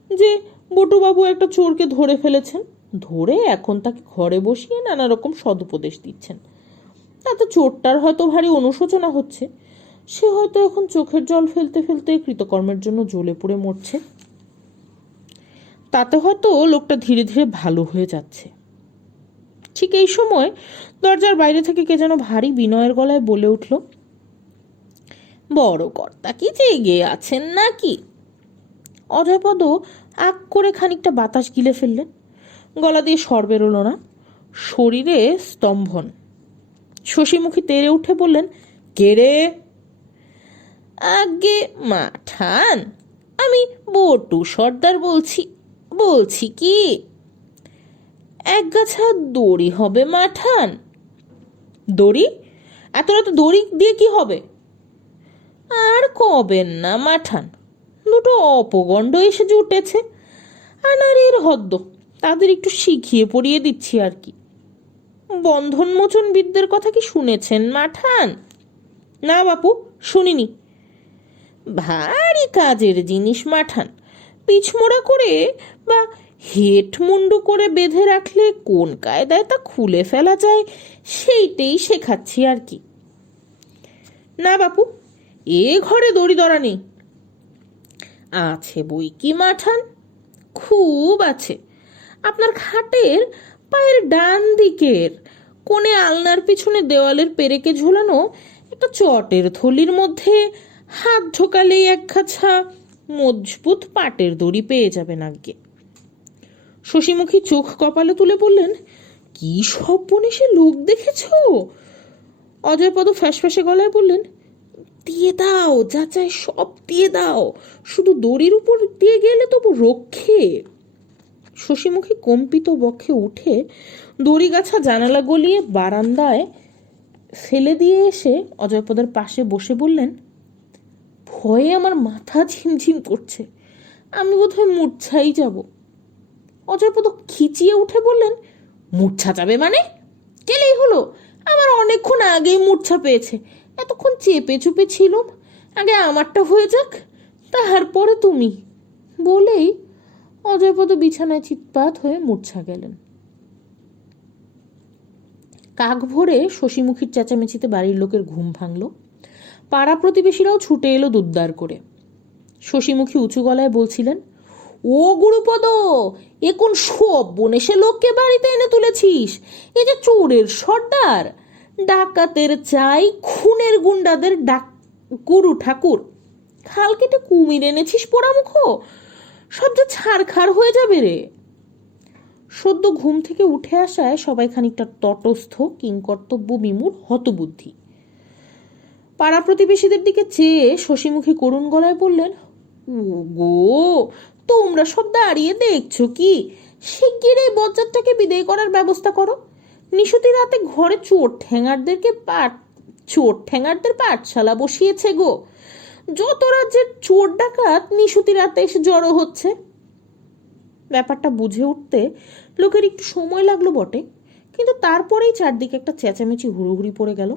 যে বটুবাবু একটা চোরকে ধরে ফেলেছেন, ধরে এখন তাকে ঘরে বসিয়ে নানা রকম সদুপদেশ দিচ্ছেন। তাতে চোরটার হয়তো ভারী অনুশোচনা হচ্ছে, সে হয়তো এখন চোখের জল ফেলতে ফেলতে কৃতকর্মের জন্য জ্বলে পুড়ে মরছে। তাতে হয়তো লোকটা ধীরে ধীরে ভালো হয়ে যাচ্ছে। ঠিক এই সময় দরজার বাইরে থেকে কে যেন ভারী বিনয়ের গলায় বলে উঠল, বড় কর্তা কি জেগে আছেন নাকি? অজয়পদ আগ করে খানিকটা বাতাস গিলে ফেললেন। গলা দিয়ে স্বর বেরোলো না, শরীরে স্তম্ভন। শশীমুখী তেড়ে উঠে বললেন, কে রে? আগে মাঠান, আমি বটু সর্দার বলছি। বলছি কি, এক গাছা দড়ি হবে মাঠান। দড়ি? এত রাত দড়ি দিয়ে কি হবে? আর কবেন না মাঠান, দুটো অপগণ্ড এসে জুটেছে, আনারের হদ্দ, তাদের একটু শিখিয়ে পড়িয়ে দিচ্ছি আর কি। বন্ধনমোচন বিদ্যের কথা কি শুনেছেন মাঠান? না বাপু, শুনিনি। ভারী কাজের জিনিস মাঠান। পিছমোড়া করে বা হেট মুন্ডু করে বেঁধে রাখলে কোন কায়দায় তা খুলে ফেলা যায়, সেইটাই শেখাচ্ছি আর কি। না বাপু, এ ঘরে দড়ি দড়া নেই। আছে বই কি মাঠান, খুব আছে। আপনার খাটের পায়ের ডান দিকের কোণে আলনার পিছনে দেওয়ালের পেরেকে ঝোলানো একটা চটের থলির মধ্যে হাত ঢোকালেই এক গাছা মজবুত পাটের দড়ি পেয়ে যাবেন আজ্ঞে। শশীমুখী চোখ কপালে তুলে বললেন, কি সর্বনেশে লোক দেখেছ? অজয়পদ ফ্যাসফ্যাসে গলায় বললেন, দিয়ে দাও যাচাই, সব দিয়ে দাও, শুধু দড়ির উপর দিয়ে গেলে তবু রক্ষে। শশীমুখী কম্পিত বক্ষে উঠে দড়িগাছা জানালা গলিয়ে বারান্দায় ফেলে দিয়ে এসে অজয়পদের পাশে বসে বললেন, ভয়ে আমার মাথা ঝিমঝিম করছে, আমি বোধহয় মূর্ছাই যাব। অজয়পদ খিচিয়ে উঠে বললেন, মূর্ছা যাবে মানে? গেলেই হলো, আমার অনেকক্ষণ আগেই মূর্ছা পেয়েছে, এতক্ষণ চেপে চুপে ছিলাম, আগে আমারটা হয়ে যাক, তারপরে তুমি। বলেই অজয়পদ বিছানায় চিৎপাত হয়ে মূর্ছা গেলেন। কাক ভরে শশীমুখীর চেঁচামেচিতে বাড়ির লোকের ঘুম ভাঙল। পাড়া প্রতিবেশীরাও ছুটে এলো দুদ্দার করে। শশীমুখী উঁচু গলায় বলছিলেন, ও গুরুপদ, এ কোন সব বনেশে লোককে বাড়িতে এনে তুলেছিস? এ যে চোরের সর্দার, ডাকাতের চাই, খুনের গুন্ডাদের গুরু ঠাকুর, খাল কেটে কুমির এনেছিস পোড়ামুখ, সব যে ছাড়খাড় হয়ে যাবে রে। সদ্য ঘুম থেকে উঠে আসায় সবাই খানিকটা তটস্থ, কিংকর্তব্য বিমূঢ়, হতবুদ্ধি। পাড়া প্রতিবেশীদের দিকে চেয়ে শশীমুখী করুণ গলায় বললেন, গো, তোমরা সব দাঁড়িয়ে দেখছো কি? শিগগির এই বজ্জাতটাকে বিদায় করার ব্যবস্থা করো। নিশুতি রাতে ঘরে চোর ঠ্যাঙারদের পাঠশালা বসিয়েছে গো। যত রাজ্যের চোর ডাকাত নিশুতি রাতে এসে জড়ো হচ্ছে। ব্যাপারটা বুঝে উঠতে লোকের একটু সময় লাগলো বটে, কিন্তু তারপরেই চারদিকে একটা চেঁচামেচি হুড়োহুড়ি পড়ে গেল।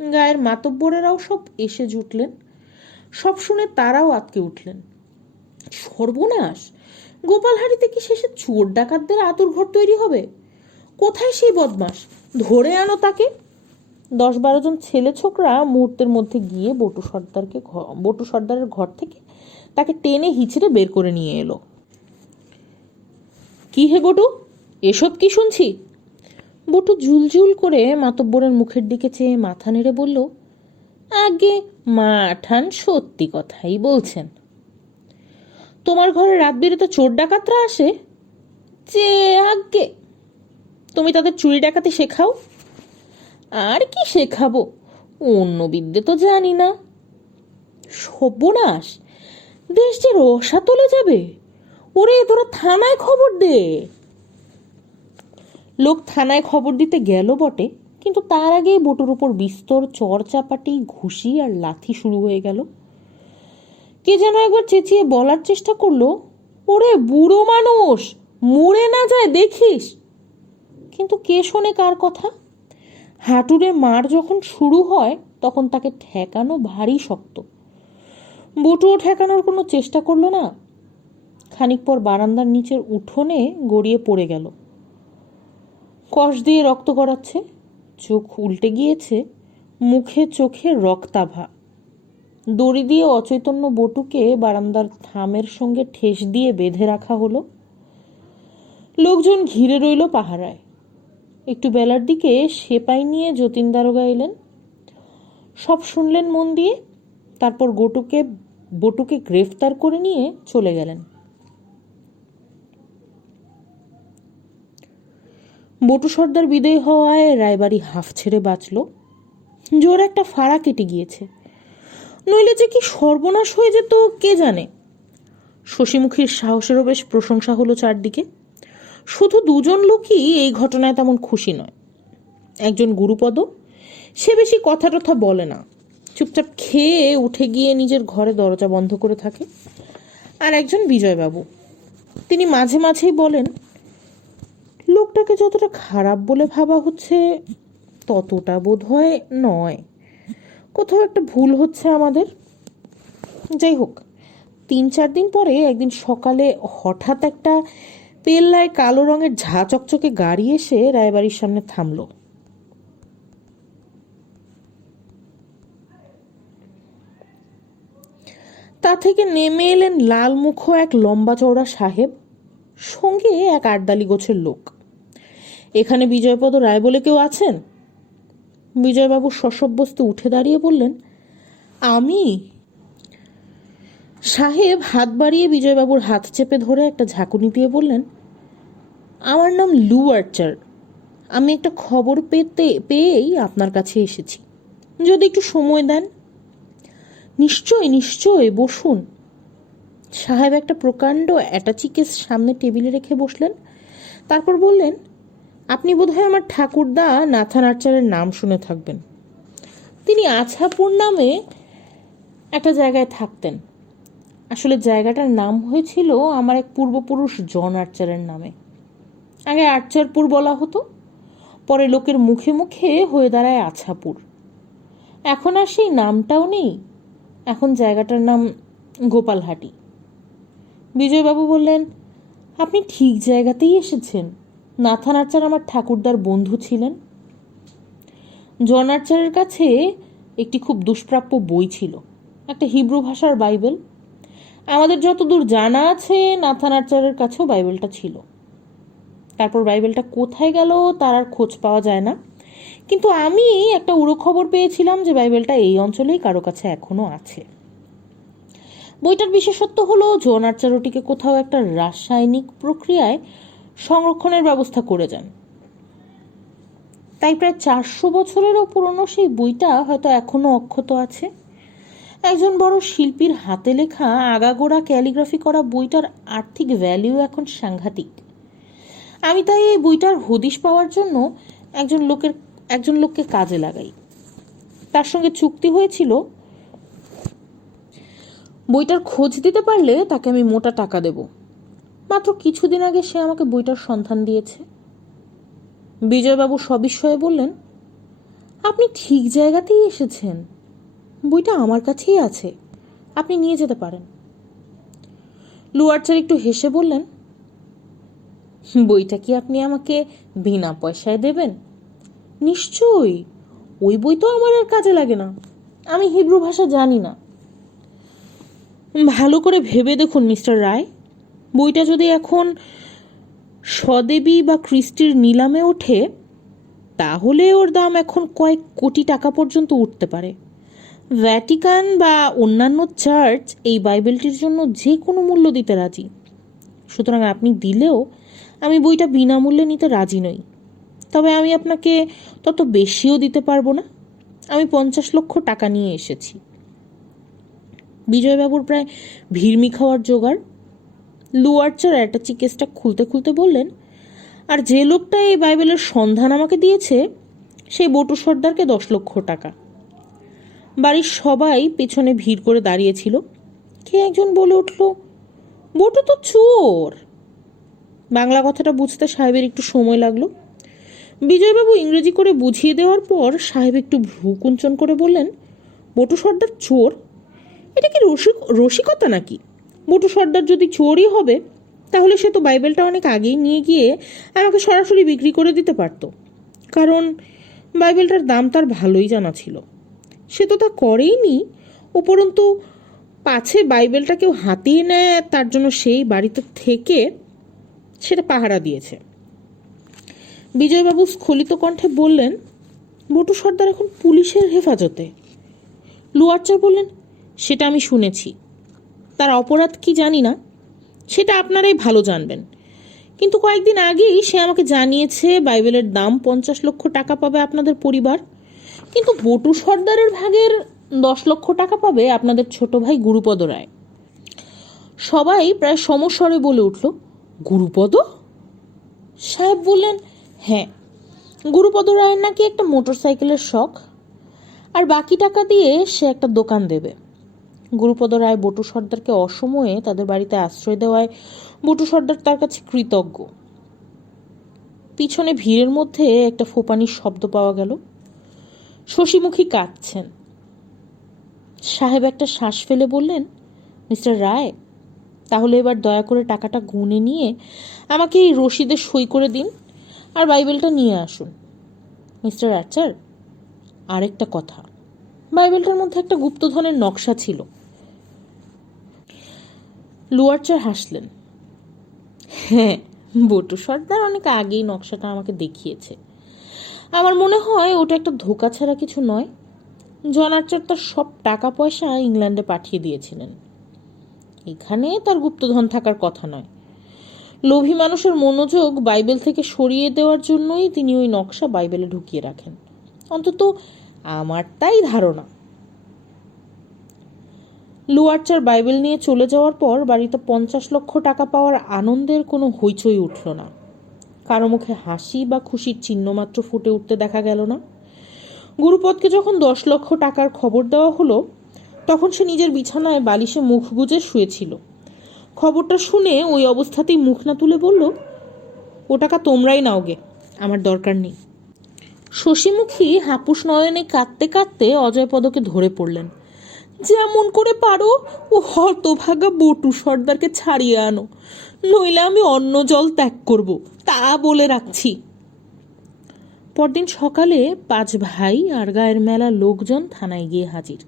গায়ের মাতব্বরেরাও সব এসে জুটলেন। সব শুনে তারাও আতকে উঠলেন। সর্বনাশ! গোপালহাটিতে কি শেষে চোর ডাকাতদের আতুর ঘর তৈরি হবে? কোথায় সেই বদমাস? ধরে আনো তাকে। 10-12 জন ছেলে ছোকরা মুহূর্তের মধ্যে গিয়ে বটু সর্দারের ঘর থেকে তাকে টেনে হিচড়ে বের করে নিয়ে এলো। কি হে বটু, এসব কি শুনছি? বটু ঝুলঝুল করে মাতব্বরের মুখের দিকে চেয়ে মাথা নেড়ে বলল, আগে মা ঠান সত্যি কথাই বলছেন। তোমার ঘরে রাত বিরেতে চোর ডাকাতরা আসে? যে আগে তুমি তাদের চুরি ডাকাতি শেখাও? আর কি শেখাবো, অন্য বিদ্যে তো জানি না। সর্বনাশ! দেশ যে রসাতলে যাবে। ওরে, তোরা থানায় খবর দে। লোক থানায় খবর দিতে গেল বটে, কিন্তু তার আগেই বটুর উপর বিস্তর চড়চাপাটি, ঘুষি আর লাথি শুরু হয়ে গেল। কে যেন একবার চেঁচিয়ে বলার চেষ্টা করলো, ওরে বুড়ো মানুষ, মরে না যায় দেখিস। কিন্তু কে শোনে কার কথা? হাঁটুরে মার যখন শুরু হয় তখন তাকে ঠেকানো ভারী শক্ত। বটুও ঠেকানোর কোনো চেষ্টা করলো না। খানিক পর বারান্দার নিচের উঠোনে গড়িয়ে পড়ে গেল। কষ দিয়ে রক্ত গড়াচ্ছে, চোখ উল্টে গিয়েছে, মুখে চোখে রক্তাভা। দড়ি দিয়ে অচৈতন্য বটুকে বারান্দার থামের সঙ্গে ঠেস দিয়ে বেঁধে রাখা হলো। লোকজন ঘিরে রইল পাহারায়। একটু বেলার দিকে সেপাই নিয়ে যতীন দারোগা এলেন। সব শুনলেন মন দিয়ে, তারপর বটুকে গ্রেফতার করে নিয়ে চলে গেলেন। বটু সর্দার বিদায় হওয়ায় রায়বাড়ি হাঁফ ছেড়ে বাঁচল। জোর একটা ফাড়া কেটে গিয়েছে, নইলে যে কি সর্বনাশ হয়ে যেত কে জানে। শশীমুখীর সাহসেরও বেশ প্রশংসা হলো চারদিকে। শুধু 2 জন লোকই এই ঘটনায় তেমন খুশি নয়। একজন গুরুপদ, সে বেশি কথা টথা বলে না, চুপচাপ খেয়ে উঠে গিয়ে নিজের ঘরে দরজা বন্ধ করে থাকে। আর একজন বিজয়বাবু, তিনি মাঝে মাঝেই বলেন, লোকটাকে যতটা খারাপ বলে ভাবা হচ্ছে ততটা বোধ হয় নয়, কোথাও একটা ভুল হচ্ছে আমাদের। যাই হোক, 3-4 দিন পরে একদিন সকালে হঠাৎ একটা পেল্লায় কালো রঙের ঝা চকচকে গাড়ি এসে রায়বাড়ির সামনে থামলো। তা থেকে নেমে এলেন লাল মুখ এক লম্বা চওড়া সাহেব, সঙ্গে এক আটদালি গোছের লোক। এখানে বিজয়পদ রায় বলে কেউ আছেন? বিজয়বাবু সসব্যস্তে উঠে দাঁড়িয়ে বললেন, আমি। সাহেব হাত বাড়িয়ে বিজয়বাবুর হাত চেপে ধরে একটা ঝাঁকুনি দিয়ে বললেন, আমার নাম লু আর্চার। আমি একটা খবর পেয়েই আপনার কাছে এসেছি, যদি একটু সময় দেন। নিশ্চয় নিশ্চয়, বসুন। সাহেব একটা প্রকাণ্ড অ্যাটাচি কেস সামনে টেবিলে রেখে বসলেন। তারপর বললেন, আপনি বোধহয় আমার ঠাকুরদা নাথান আর্চারের নাম শুনে থাকবেন। তিনি আছাপুর নামে একটা জায়গায় থাকতেন। আসলে জায়গাটার নাম হয়েছিল আমার এক পূর্বপুরুষ জন আর্চারের নামে। আগে আর্চারপুর বলা হতো, পরে লোকের মুখে মুখে হয়ে দাঁড়ায় আছাপুর। এখন আর সেই নামটাও নেই, এখন জায়গাটার নাম গোপালহাটি। বিজয়বাবু বললেন, আপনি ঠিক জায়গাতেই এসেছেন। নাথান আর্চার আমার ঠাকুরদার বন্ধু ছিলেন। জন আর্চারের কাছে একটি খুব দুষ্প্রাপ্য বই ছিল, একটা হিব্রু ভাষার বাইবেল। আমাদের যতদূর জানা আছে নাথান আর্চারের কাছেও বাইবেলটা ছিল। তারপর বাইবেলটা কোথায় গেল তার আর খোঁজ পাওয়া যায় না, কিন্তু আমি একটা উড়ো খবর পেয়েছিলাম যে বাইবেলটা এই অঞ্চলেই কারো কাছে এখনো আছে। বইটার বিশেষত্ব হলো জন আর্চার ওটিকে কোথাও একটা রাসায়নিক প্রক্রিয়ায় সংরক্ষণের ব্যবস্থা করে যান। তাই প্রায় 400 বছরেরও পুরনো সেই বইটা হয়তো এখনো অক্ষত আছে। একজন বড় শিল্পীর হাতে লেখা আগাগোড়া ক্যালিগ্রাফি করা বইটার আর্থিক ভ্যালু এখন সাংঘাতিক। আমি তাই এই বইটার হদিশ পাওয়ার জন্য একজন লোককে কাজে লাগাই। তার সঙ্গে চুক্তি হয়েছিল, বইটার খোঁজ দিতে পারলে তাকে আমি মোটা টাকা দেব। মাত্র কিছুদিন আগে সে আমাকে বইটার সন্ধান দিয়েছে। বিজয়বাবু সবিস্ময়ে বললেন, আপনি ঠিক জায়গাতেই এসেছেন। বইটা আমার কাছেই আছে, আপনি নিয়ে যেতে পারেন। লুয়ার্চার একটু হেসে বললেন, বইটা কি আপনি আমাকে বিনা পয়সায় দেবেন? নিশ্চয়ই, ওই বই তো আমার আর কাজে লাগে না, আমি হিব্রু ভাষা জানি না। ভালো করে ভেবে দেখুন মিস্টার রায়, বইটা যদি এখন স্বদেবী বা ক্রিস্টির নিলামে ওঠে তাহলে ওর দাম এখন কয়েক কোটি টাকা পর্যন্ত উঠতে পারে। ভ্যাটিকান বা অন্যান্য চার্চ এই বাইবেলটির জন্য যে কোনো মূল্য দিতে রাজি। সুতরাং আপনি দিলেও আমি বইটা বিনামূল্যে নিতে রাজি নই। তবে আমি আপনাকে তত বেশিও দিতে পারবো না। আমি 50 লক্ষ টাকা নিয়ে এসেছি। বিজয়বাবুর প্রায় ভিড়মি খাওয়ার জোগাড়। লুয়ার্চার অ্যাটাচি কেসটা খুলতে খুলতে বললেন, আর যে লোকটা এই বাইবেলের সন্ধান আমাকে দিয়েছে সেই বটু সর্দারকে 10 লক্ষ টাকা। বাড়ির সবাই পেছনে ভিড় করে দাঁড়িয়েছিল। কে একজন বলে উঠল, বটু তো চোর। বাংলা কথাটা বুঝতে সাহেবের একটু সময় লাগলো। বিজয়বাবু ইংরেজি করে বুঝিয়ে দেওয়ার পর সাহেব একটু ভ্রু কুঞ্চন করে বললেন, বটু সর্দার চোর? এটা কি রসিকতা নাকি? বটু সর্দার যদি চোরই হবে তাহলে সে তো বাইবেলটা অনেক আগেই নিয়ে গিয়ে আমাকে সরাসরি বিক্রি করে দিতে পারত, কারণ বাইবেলটার দাম তার ভালোই জানা ছিল। সে তো তা করেইনি। উপরন্তু পাছে বাইবেলটা কেউ হাতিয়ে নেয় তার জন্য সেই বাড়িতে থেকে সেটা পাহারা দিয়েছে। বিজয়বাবু স্খলিত কণ্ঠে বললেন, বটু সর্দার এখন পুলিশের হেফাজতে। লুয়ার্চার বললেন, সেটা আমি শুনেছি। তার অপরাধ কি জানি না, সেটা আপনারাই ভালো জানবেন। কিন্তু কয়েকদিন আগেই সে আমাকে জানিয়েছে বাইবেলের দাম 50 লক্ষ টাকা পাবে আপনাদের পরিবার, কিন্তু বটু সর্দারের ভাগের 10 লক্ষ টাকা পাবে আপনাদের ছোট ভাই গুরুপদ রায়। সবাই প্রায় সমস্বরে বলে উঠল, গুরুপদ? সাহেব বললেন, হ্যাঁ, গুরুপদ রায়ের নাকি একটা মোটরসাইকেলের শখ, আর বাকি টাকা দিয়ে সে একটা দোকান দেবে। গুরুপদ রায় বটু সর্দারকে অসময়ে তাদের বাড়িতে আশ্রয় দেওয়ায় বটু সর্দার তার কাছে কৃতজ্ঞ। পিছনে ভিড়ের মধ্যে একটা ফোপানির শব্দ পাওয়া গেল। শশীমুখী কাঁদছেন। সাহেব একটা শ্বাস ফেলে বললেন, মিস্টার রায়, তাহলে এবার দয়া করে টাকাটা গুনে নিয়ে আমাকে এই রসিদে সই করে দিন আর বাইবেলটা নিয়ে আসুন। মিস্টার আর্চার, আরেকটা কথা, বাইবেলটার মধ্যে একটা গুপ্তধনের নকশা ছিল। লুয়ার্চার হাসলেন, হ্যাঁ, বটু সর্দার অনেক আগেই নকশাটা আমাকে দেখিয়েছে। আমার মনে হয় ওটা একটা ধোঁকা ছাড়া কিছু নয়। জন আর্চার তার সব টাকা পয়সা ইংল্যান্ডে পাঠিয়ে দিয়েছিলেন। এখানে তার গুপ্তধন থাকার কথা নয়। লোভী মানুষের মনোযোগ বাইবেল থেকে সরিয়ে দেওয়ার জন্যই তিনি ওই নকশা বাইবেলে ঢুকিয়ে রাখেন, অন্তত আমার তাই ধারণা। লুয়ার্চার বাইবেল নিয়ে চলে যাওয়ার পর বাড়িতে 50 লক্ষ টাকা পাওয়ার আনন্দের কোনো হইচই উঠল না। কারো মুখে হাসি বা খুশির চিহ্ন মাত্র ফুটে উঠতে দেখা গেল না। গুরুপদকে যখন 10 লক্ষ টাকার খবর দেওয়া হলো তখন সে নিজের বিছানায় বালিশে মুখ গুজে শুয়েছিল। খবরটা শুনে ওই অবস্থাতেই মুখ না তুলে বলল, ও টাকা তোমরাই নাও গে, আমার দরকার নেই। শশীমুখী হাপুস নয়নে কাঁদতে কাঁদতে অজয়পদকে ধরে পড়লেন। যেমন করে পারো ও হতভাগা বটু সর্দারকে ছাড়িয়ে আনো, নইলে আমি অন্ন জল ত্যাগ করব, তা বলে রাখছি। পরদিন সকালে 5 ভাই আর গায়ের মেলা লোকজন থানায় গিয়ে হাজির।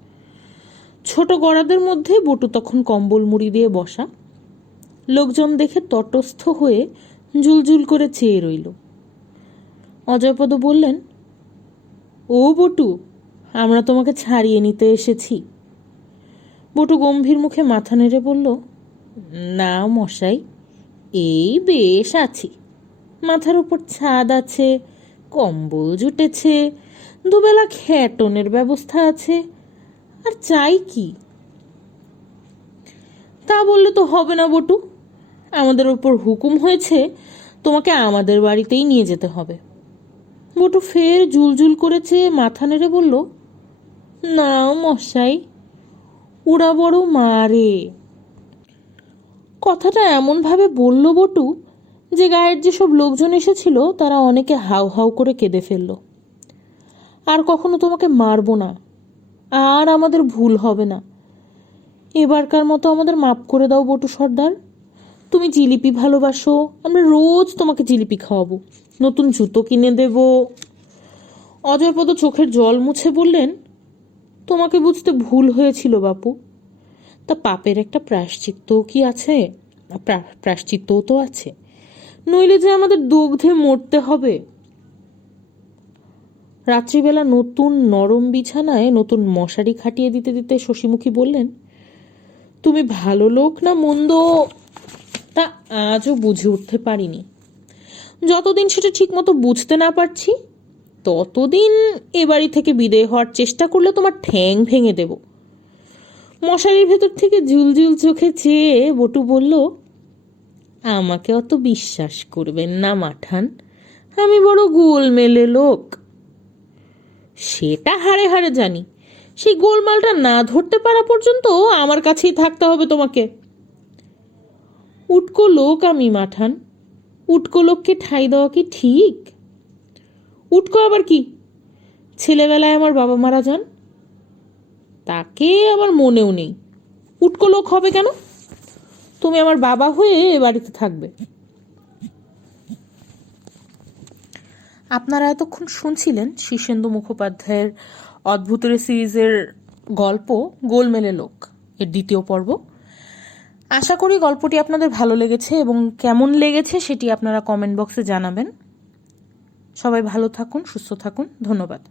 ছোট গড়াদের মধ্যে বটু তখন কম্বল মুড়ি দিয়ে বসা। লোকজন দেখে তটস্থ হয়ে জুলজুল করে চেয়ে রইল। অজয়পদ বললেন, ও বটু, আমরা তোমাকে ছাড়িয়ে নিতে এসেছি। বটু গম্ভীর মুখে মাথা নেড়ে বলল, না মশাই, এই বেশ আছি। মাথার উপর ছাদ আছে, কম্বল জুটেছে, দুবেলা খেটনের ব্যবস্থা আছে, আর চাই কি? তা বললে তো হবে না বটু, আমাদের ওপর হুকুম হয়েছে তোমাকে আমাদের বাড়িতেই নিয়ে যেতে হবে। বটু ফের জুলজুল করেছে, মাথা নেড়ে বলল, না মশাই, ওরা বড় মারে। কথাটা এমনভাবে বলল বটু যে গায়ের যেসব লোকজন এসেছিল তারা অনেকে হাউ হাউ করে কেঁদে ফেলল। আর কখনো তোমাকে মারবো না, আর আমাদের ভুল হবে না, এবারকার মতো আমাদের মাপ করে দাও বটু সর্দার। তুমি জিলিপি ভালোবাসো, আমরা রোজ তোমাকে জিলিপি খাওয়াবো, নতুন জুতো কিনে দেব। অজয়পদ চোখের জল মুছে বললেন, তোমাকে বুঝতে ভুল হয়েছিল বাপু, তা পাপের একটা প্রায়শ্চিত্তও কি আছে? প্রায়শ্চিত্তও তো আছে, নইলে যে আমাদের দগ্ধে মরতে হবে। রাত্রিবেলা নতুন নরম বিছানায় নতুন মশারি খাটিয়ে দিতে দিতে শশীমুখী বললেন, তুমি ভালো লোক না মন্দ তা আজও বুঝে উঠতে পারিনি। যতদিন সেটা ঠিকমতো বুঝতে না পারছি ততদিন এ বাড়ি থেকে বিদেয় হওয়ার চেষ্টা করলে তোমার ঠ্যাং ভেঙে দেব। মশারির ভেতর থেকে ঝুলঝুল চোখে চেয়ে বটু বলল, আমাকে অত বিশ্বাস করবেন না মাঠান, আমি বড় গোলমেলে লোক। সেটা হাড়ে হাড়ে জানি, সেই গোলমালটা না ধরতে পারা পর্যন্ত আমার কাছেই থাকতে হবে তোমাকে। উটকো লোক আমি মাঠান, উটকো লোককে ঠাঁই দেওয়া কি ঠিক? উটকো আবার কি? ছেলেবেলায় আমার বাবা মারা যান, তাকে আমার মনেও নেই। উটকো লোক হবে কেন? তুমি আমার বাবা হয়ে এ বাড়িতে থাকবে। আপনারা এতক্ষণ শুনছিলেন শীর্ষেন্দু মুখোপাধ্যায়ের অদ্ভুতের সিরিজের গল্প গোলমেলে লোক এর দ্বিতীয় পর্ব। আশা করি গল্পটি আপনাদের ভালো লেগেছে এবং কেমন লেগেছে সেটি আপনারা কমেন্ট বক্সে জানাবেন। সবাই ভালো থাকুন, সুস্থ থাকুন, ধন্যবাদ।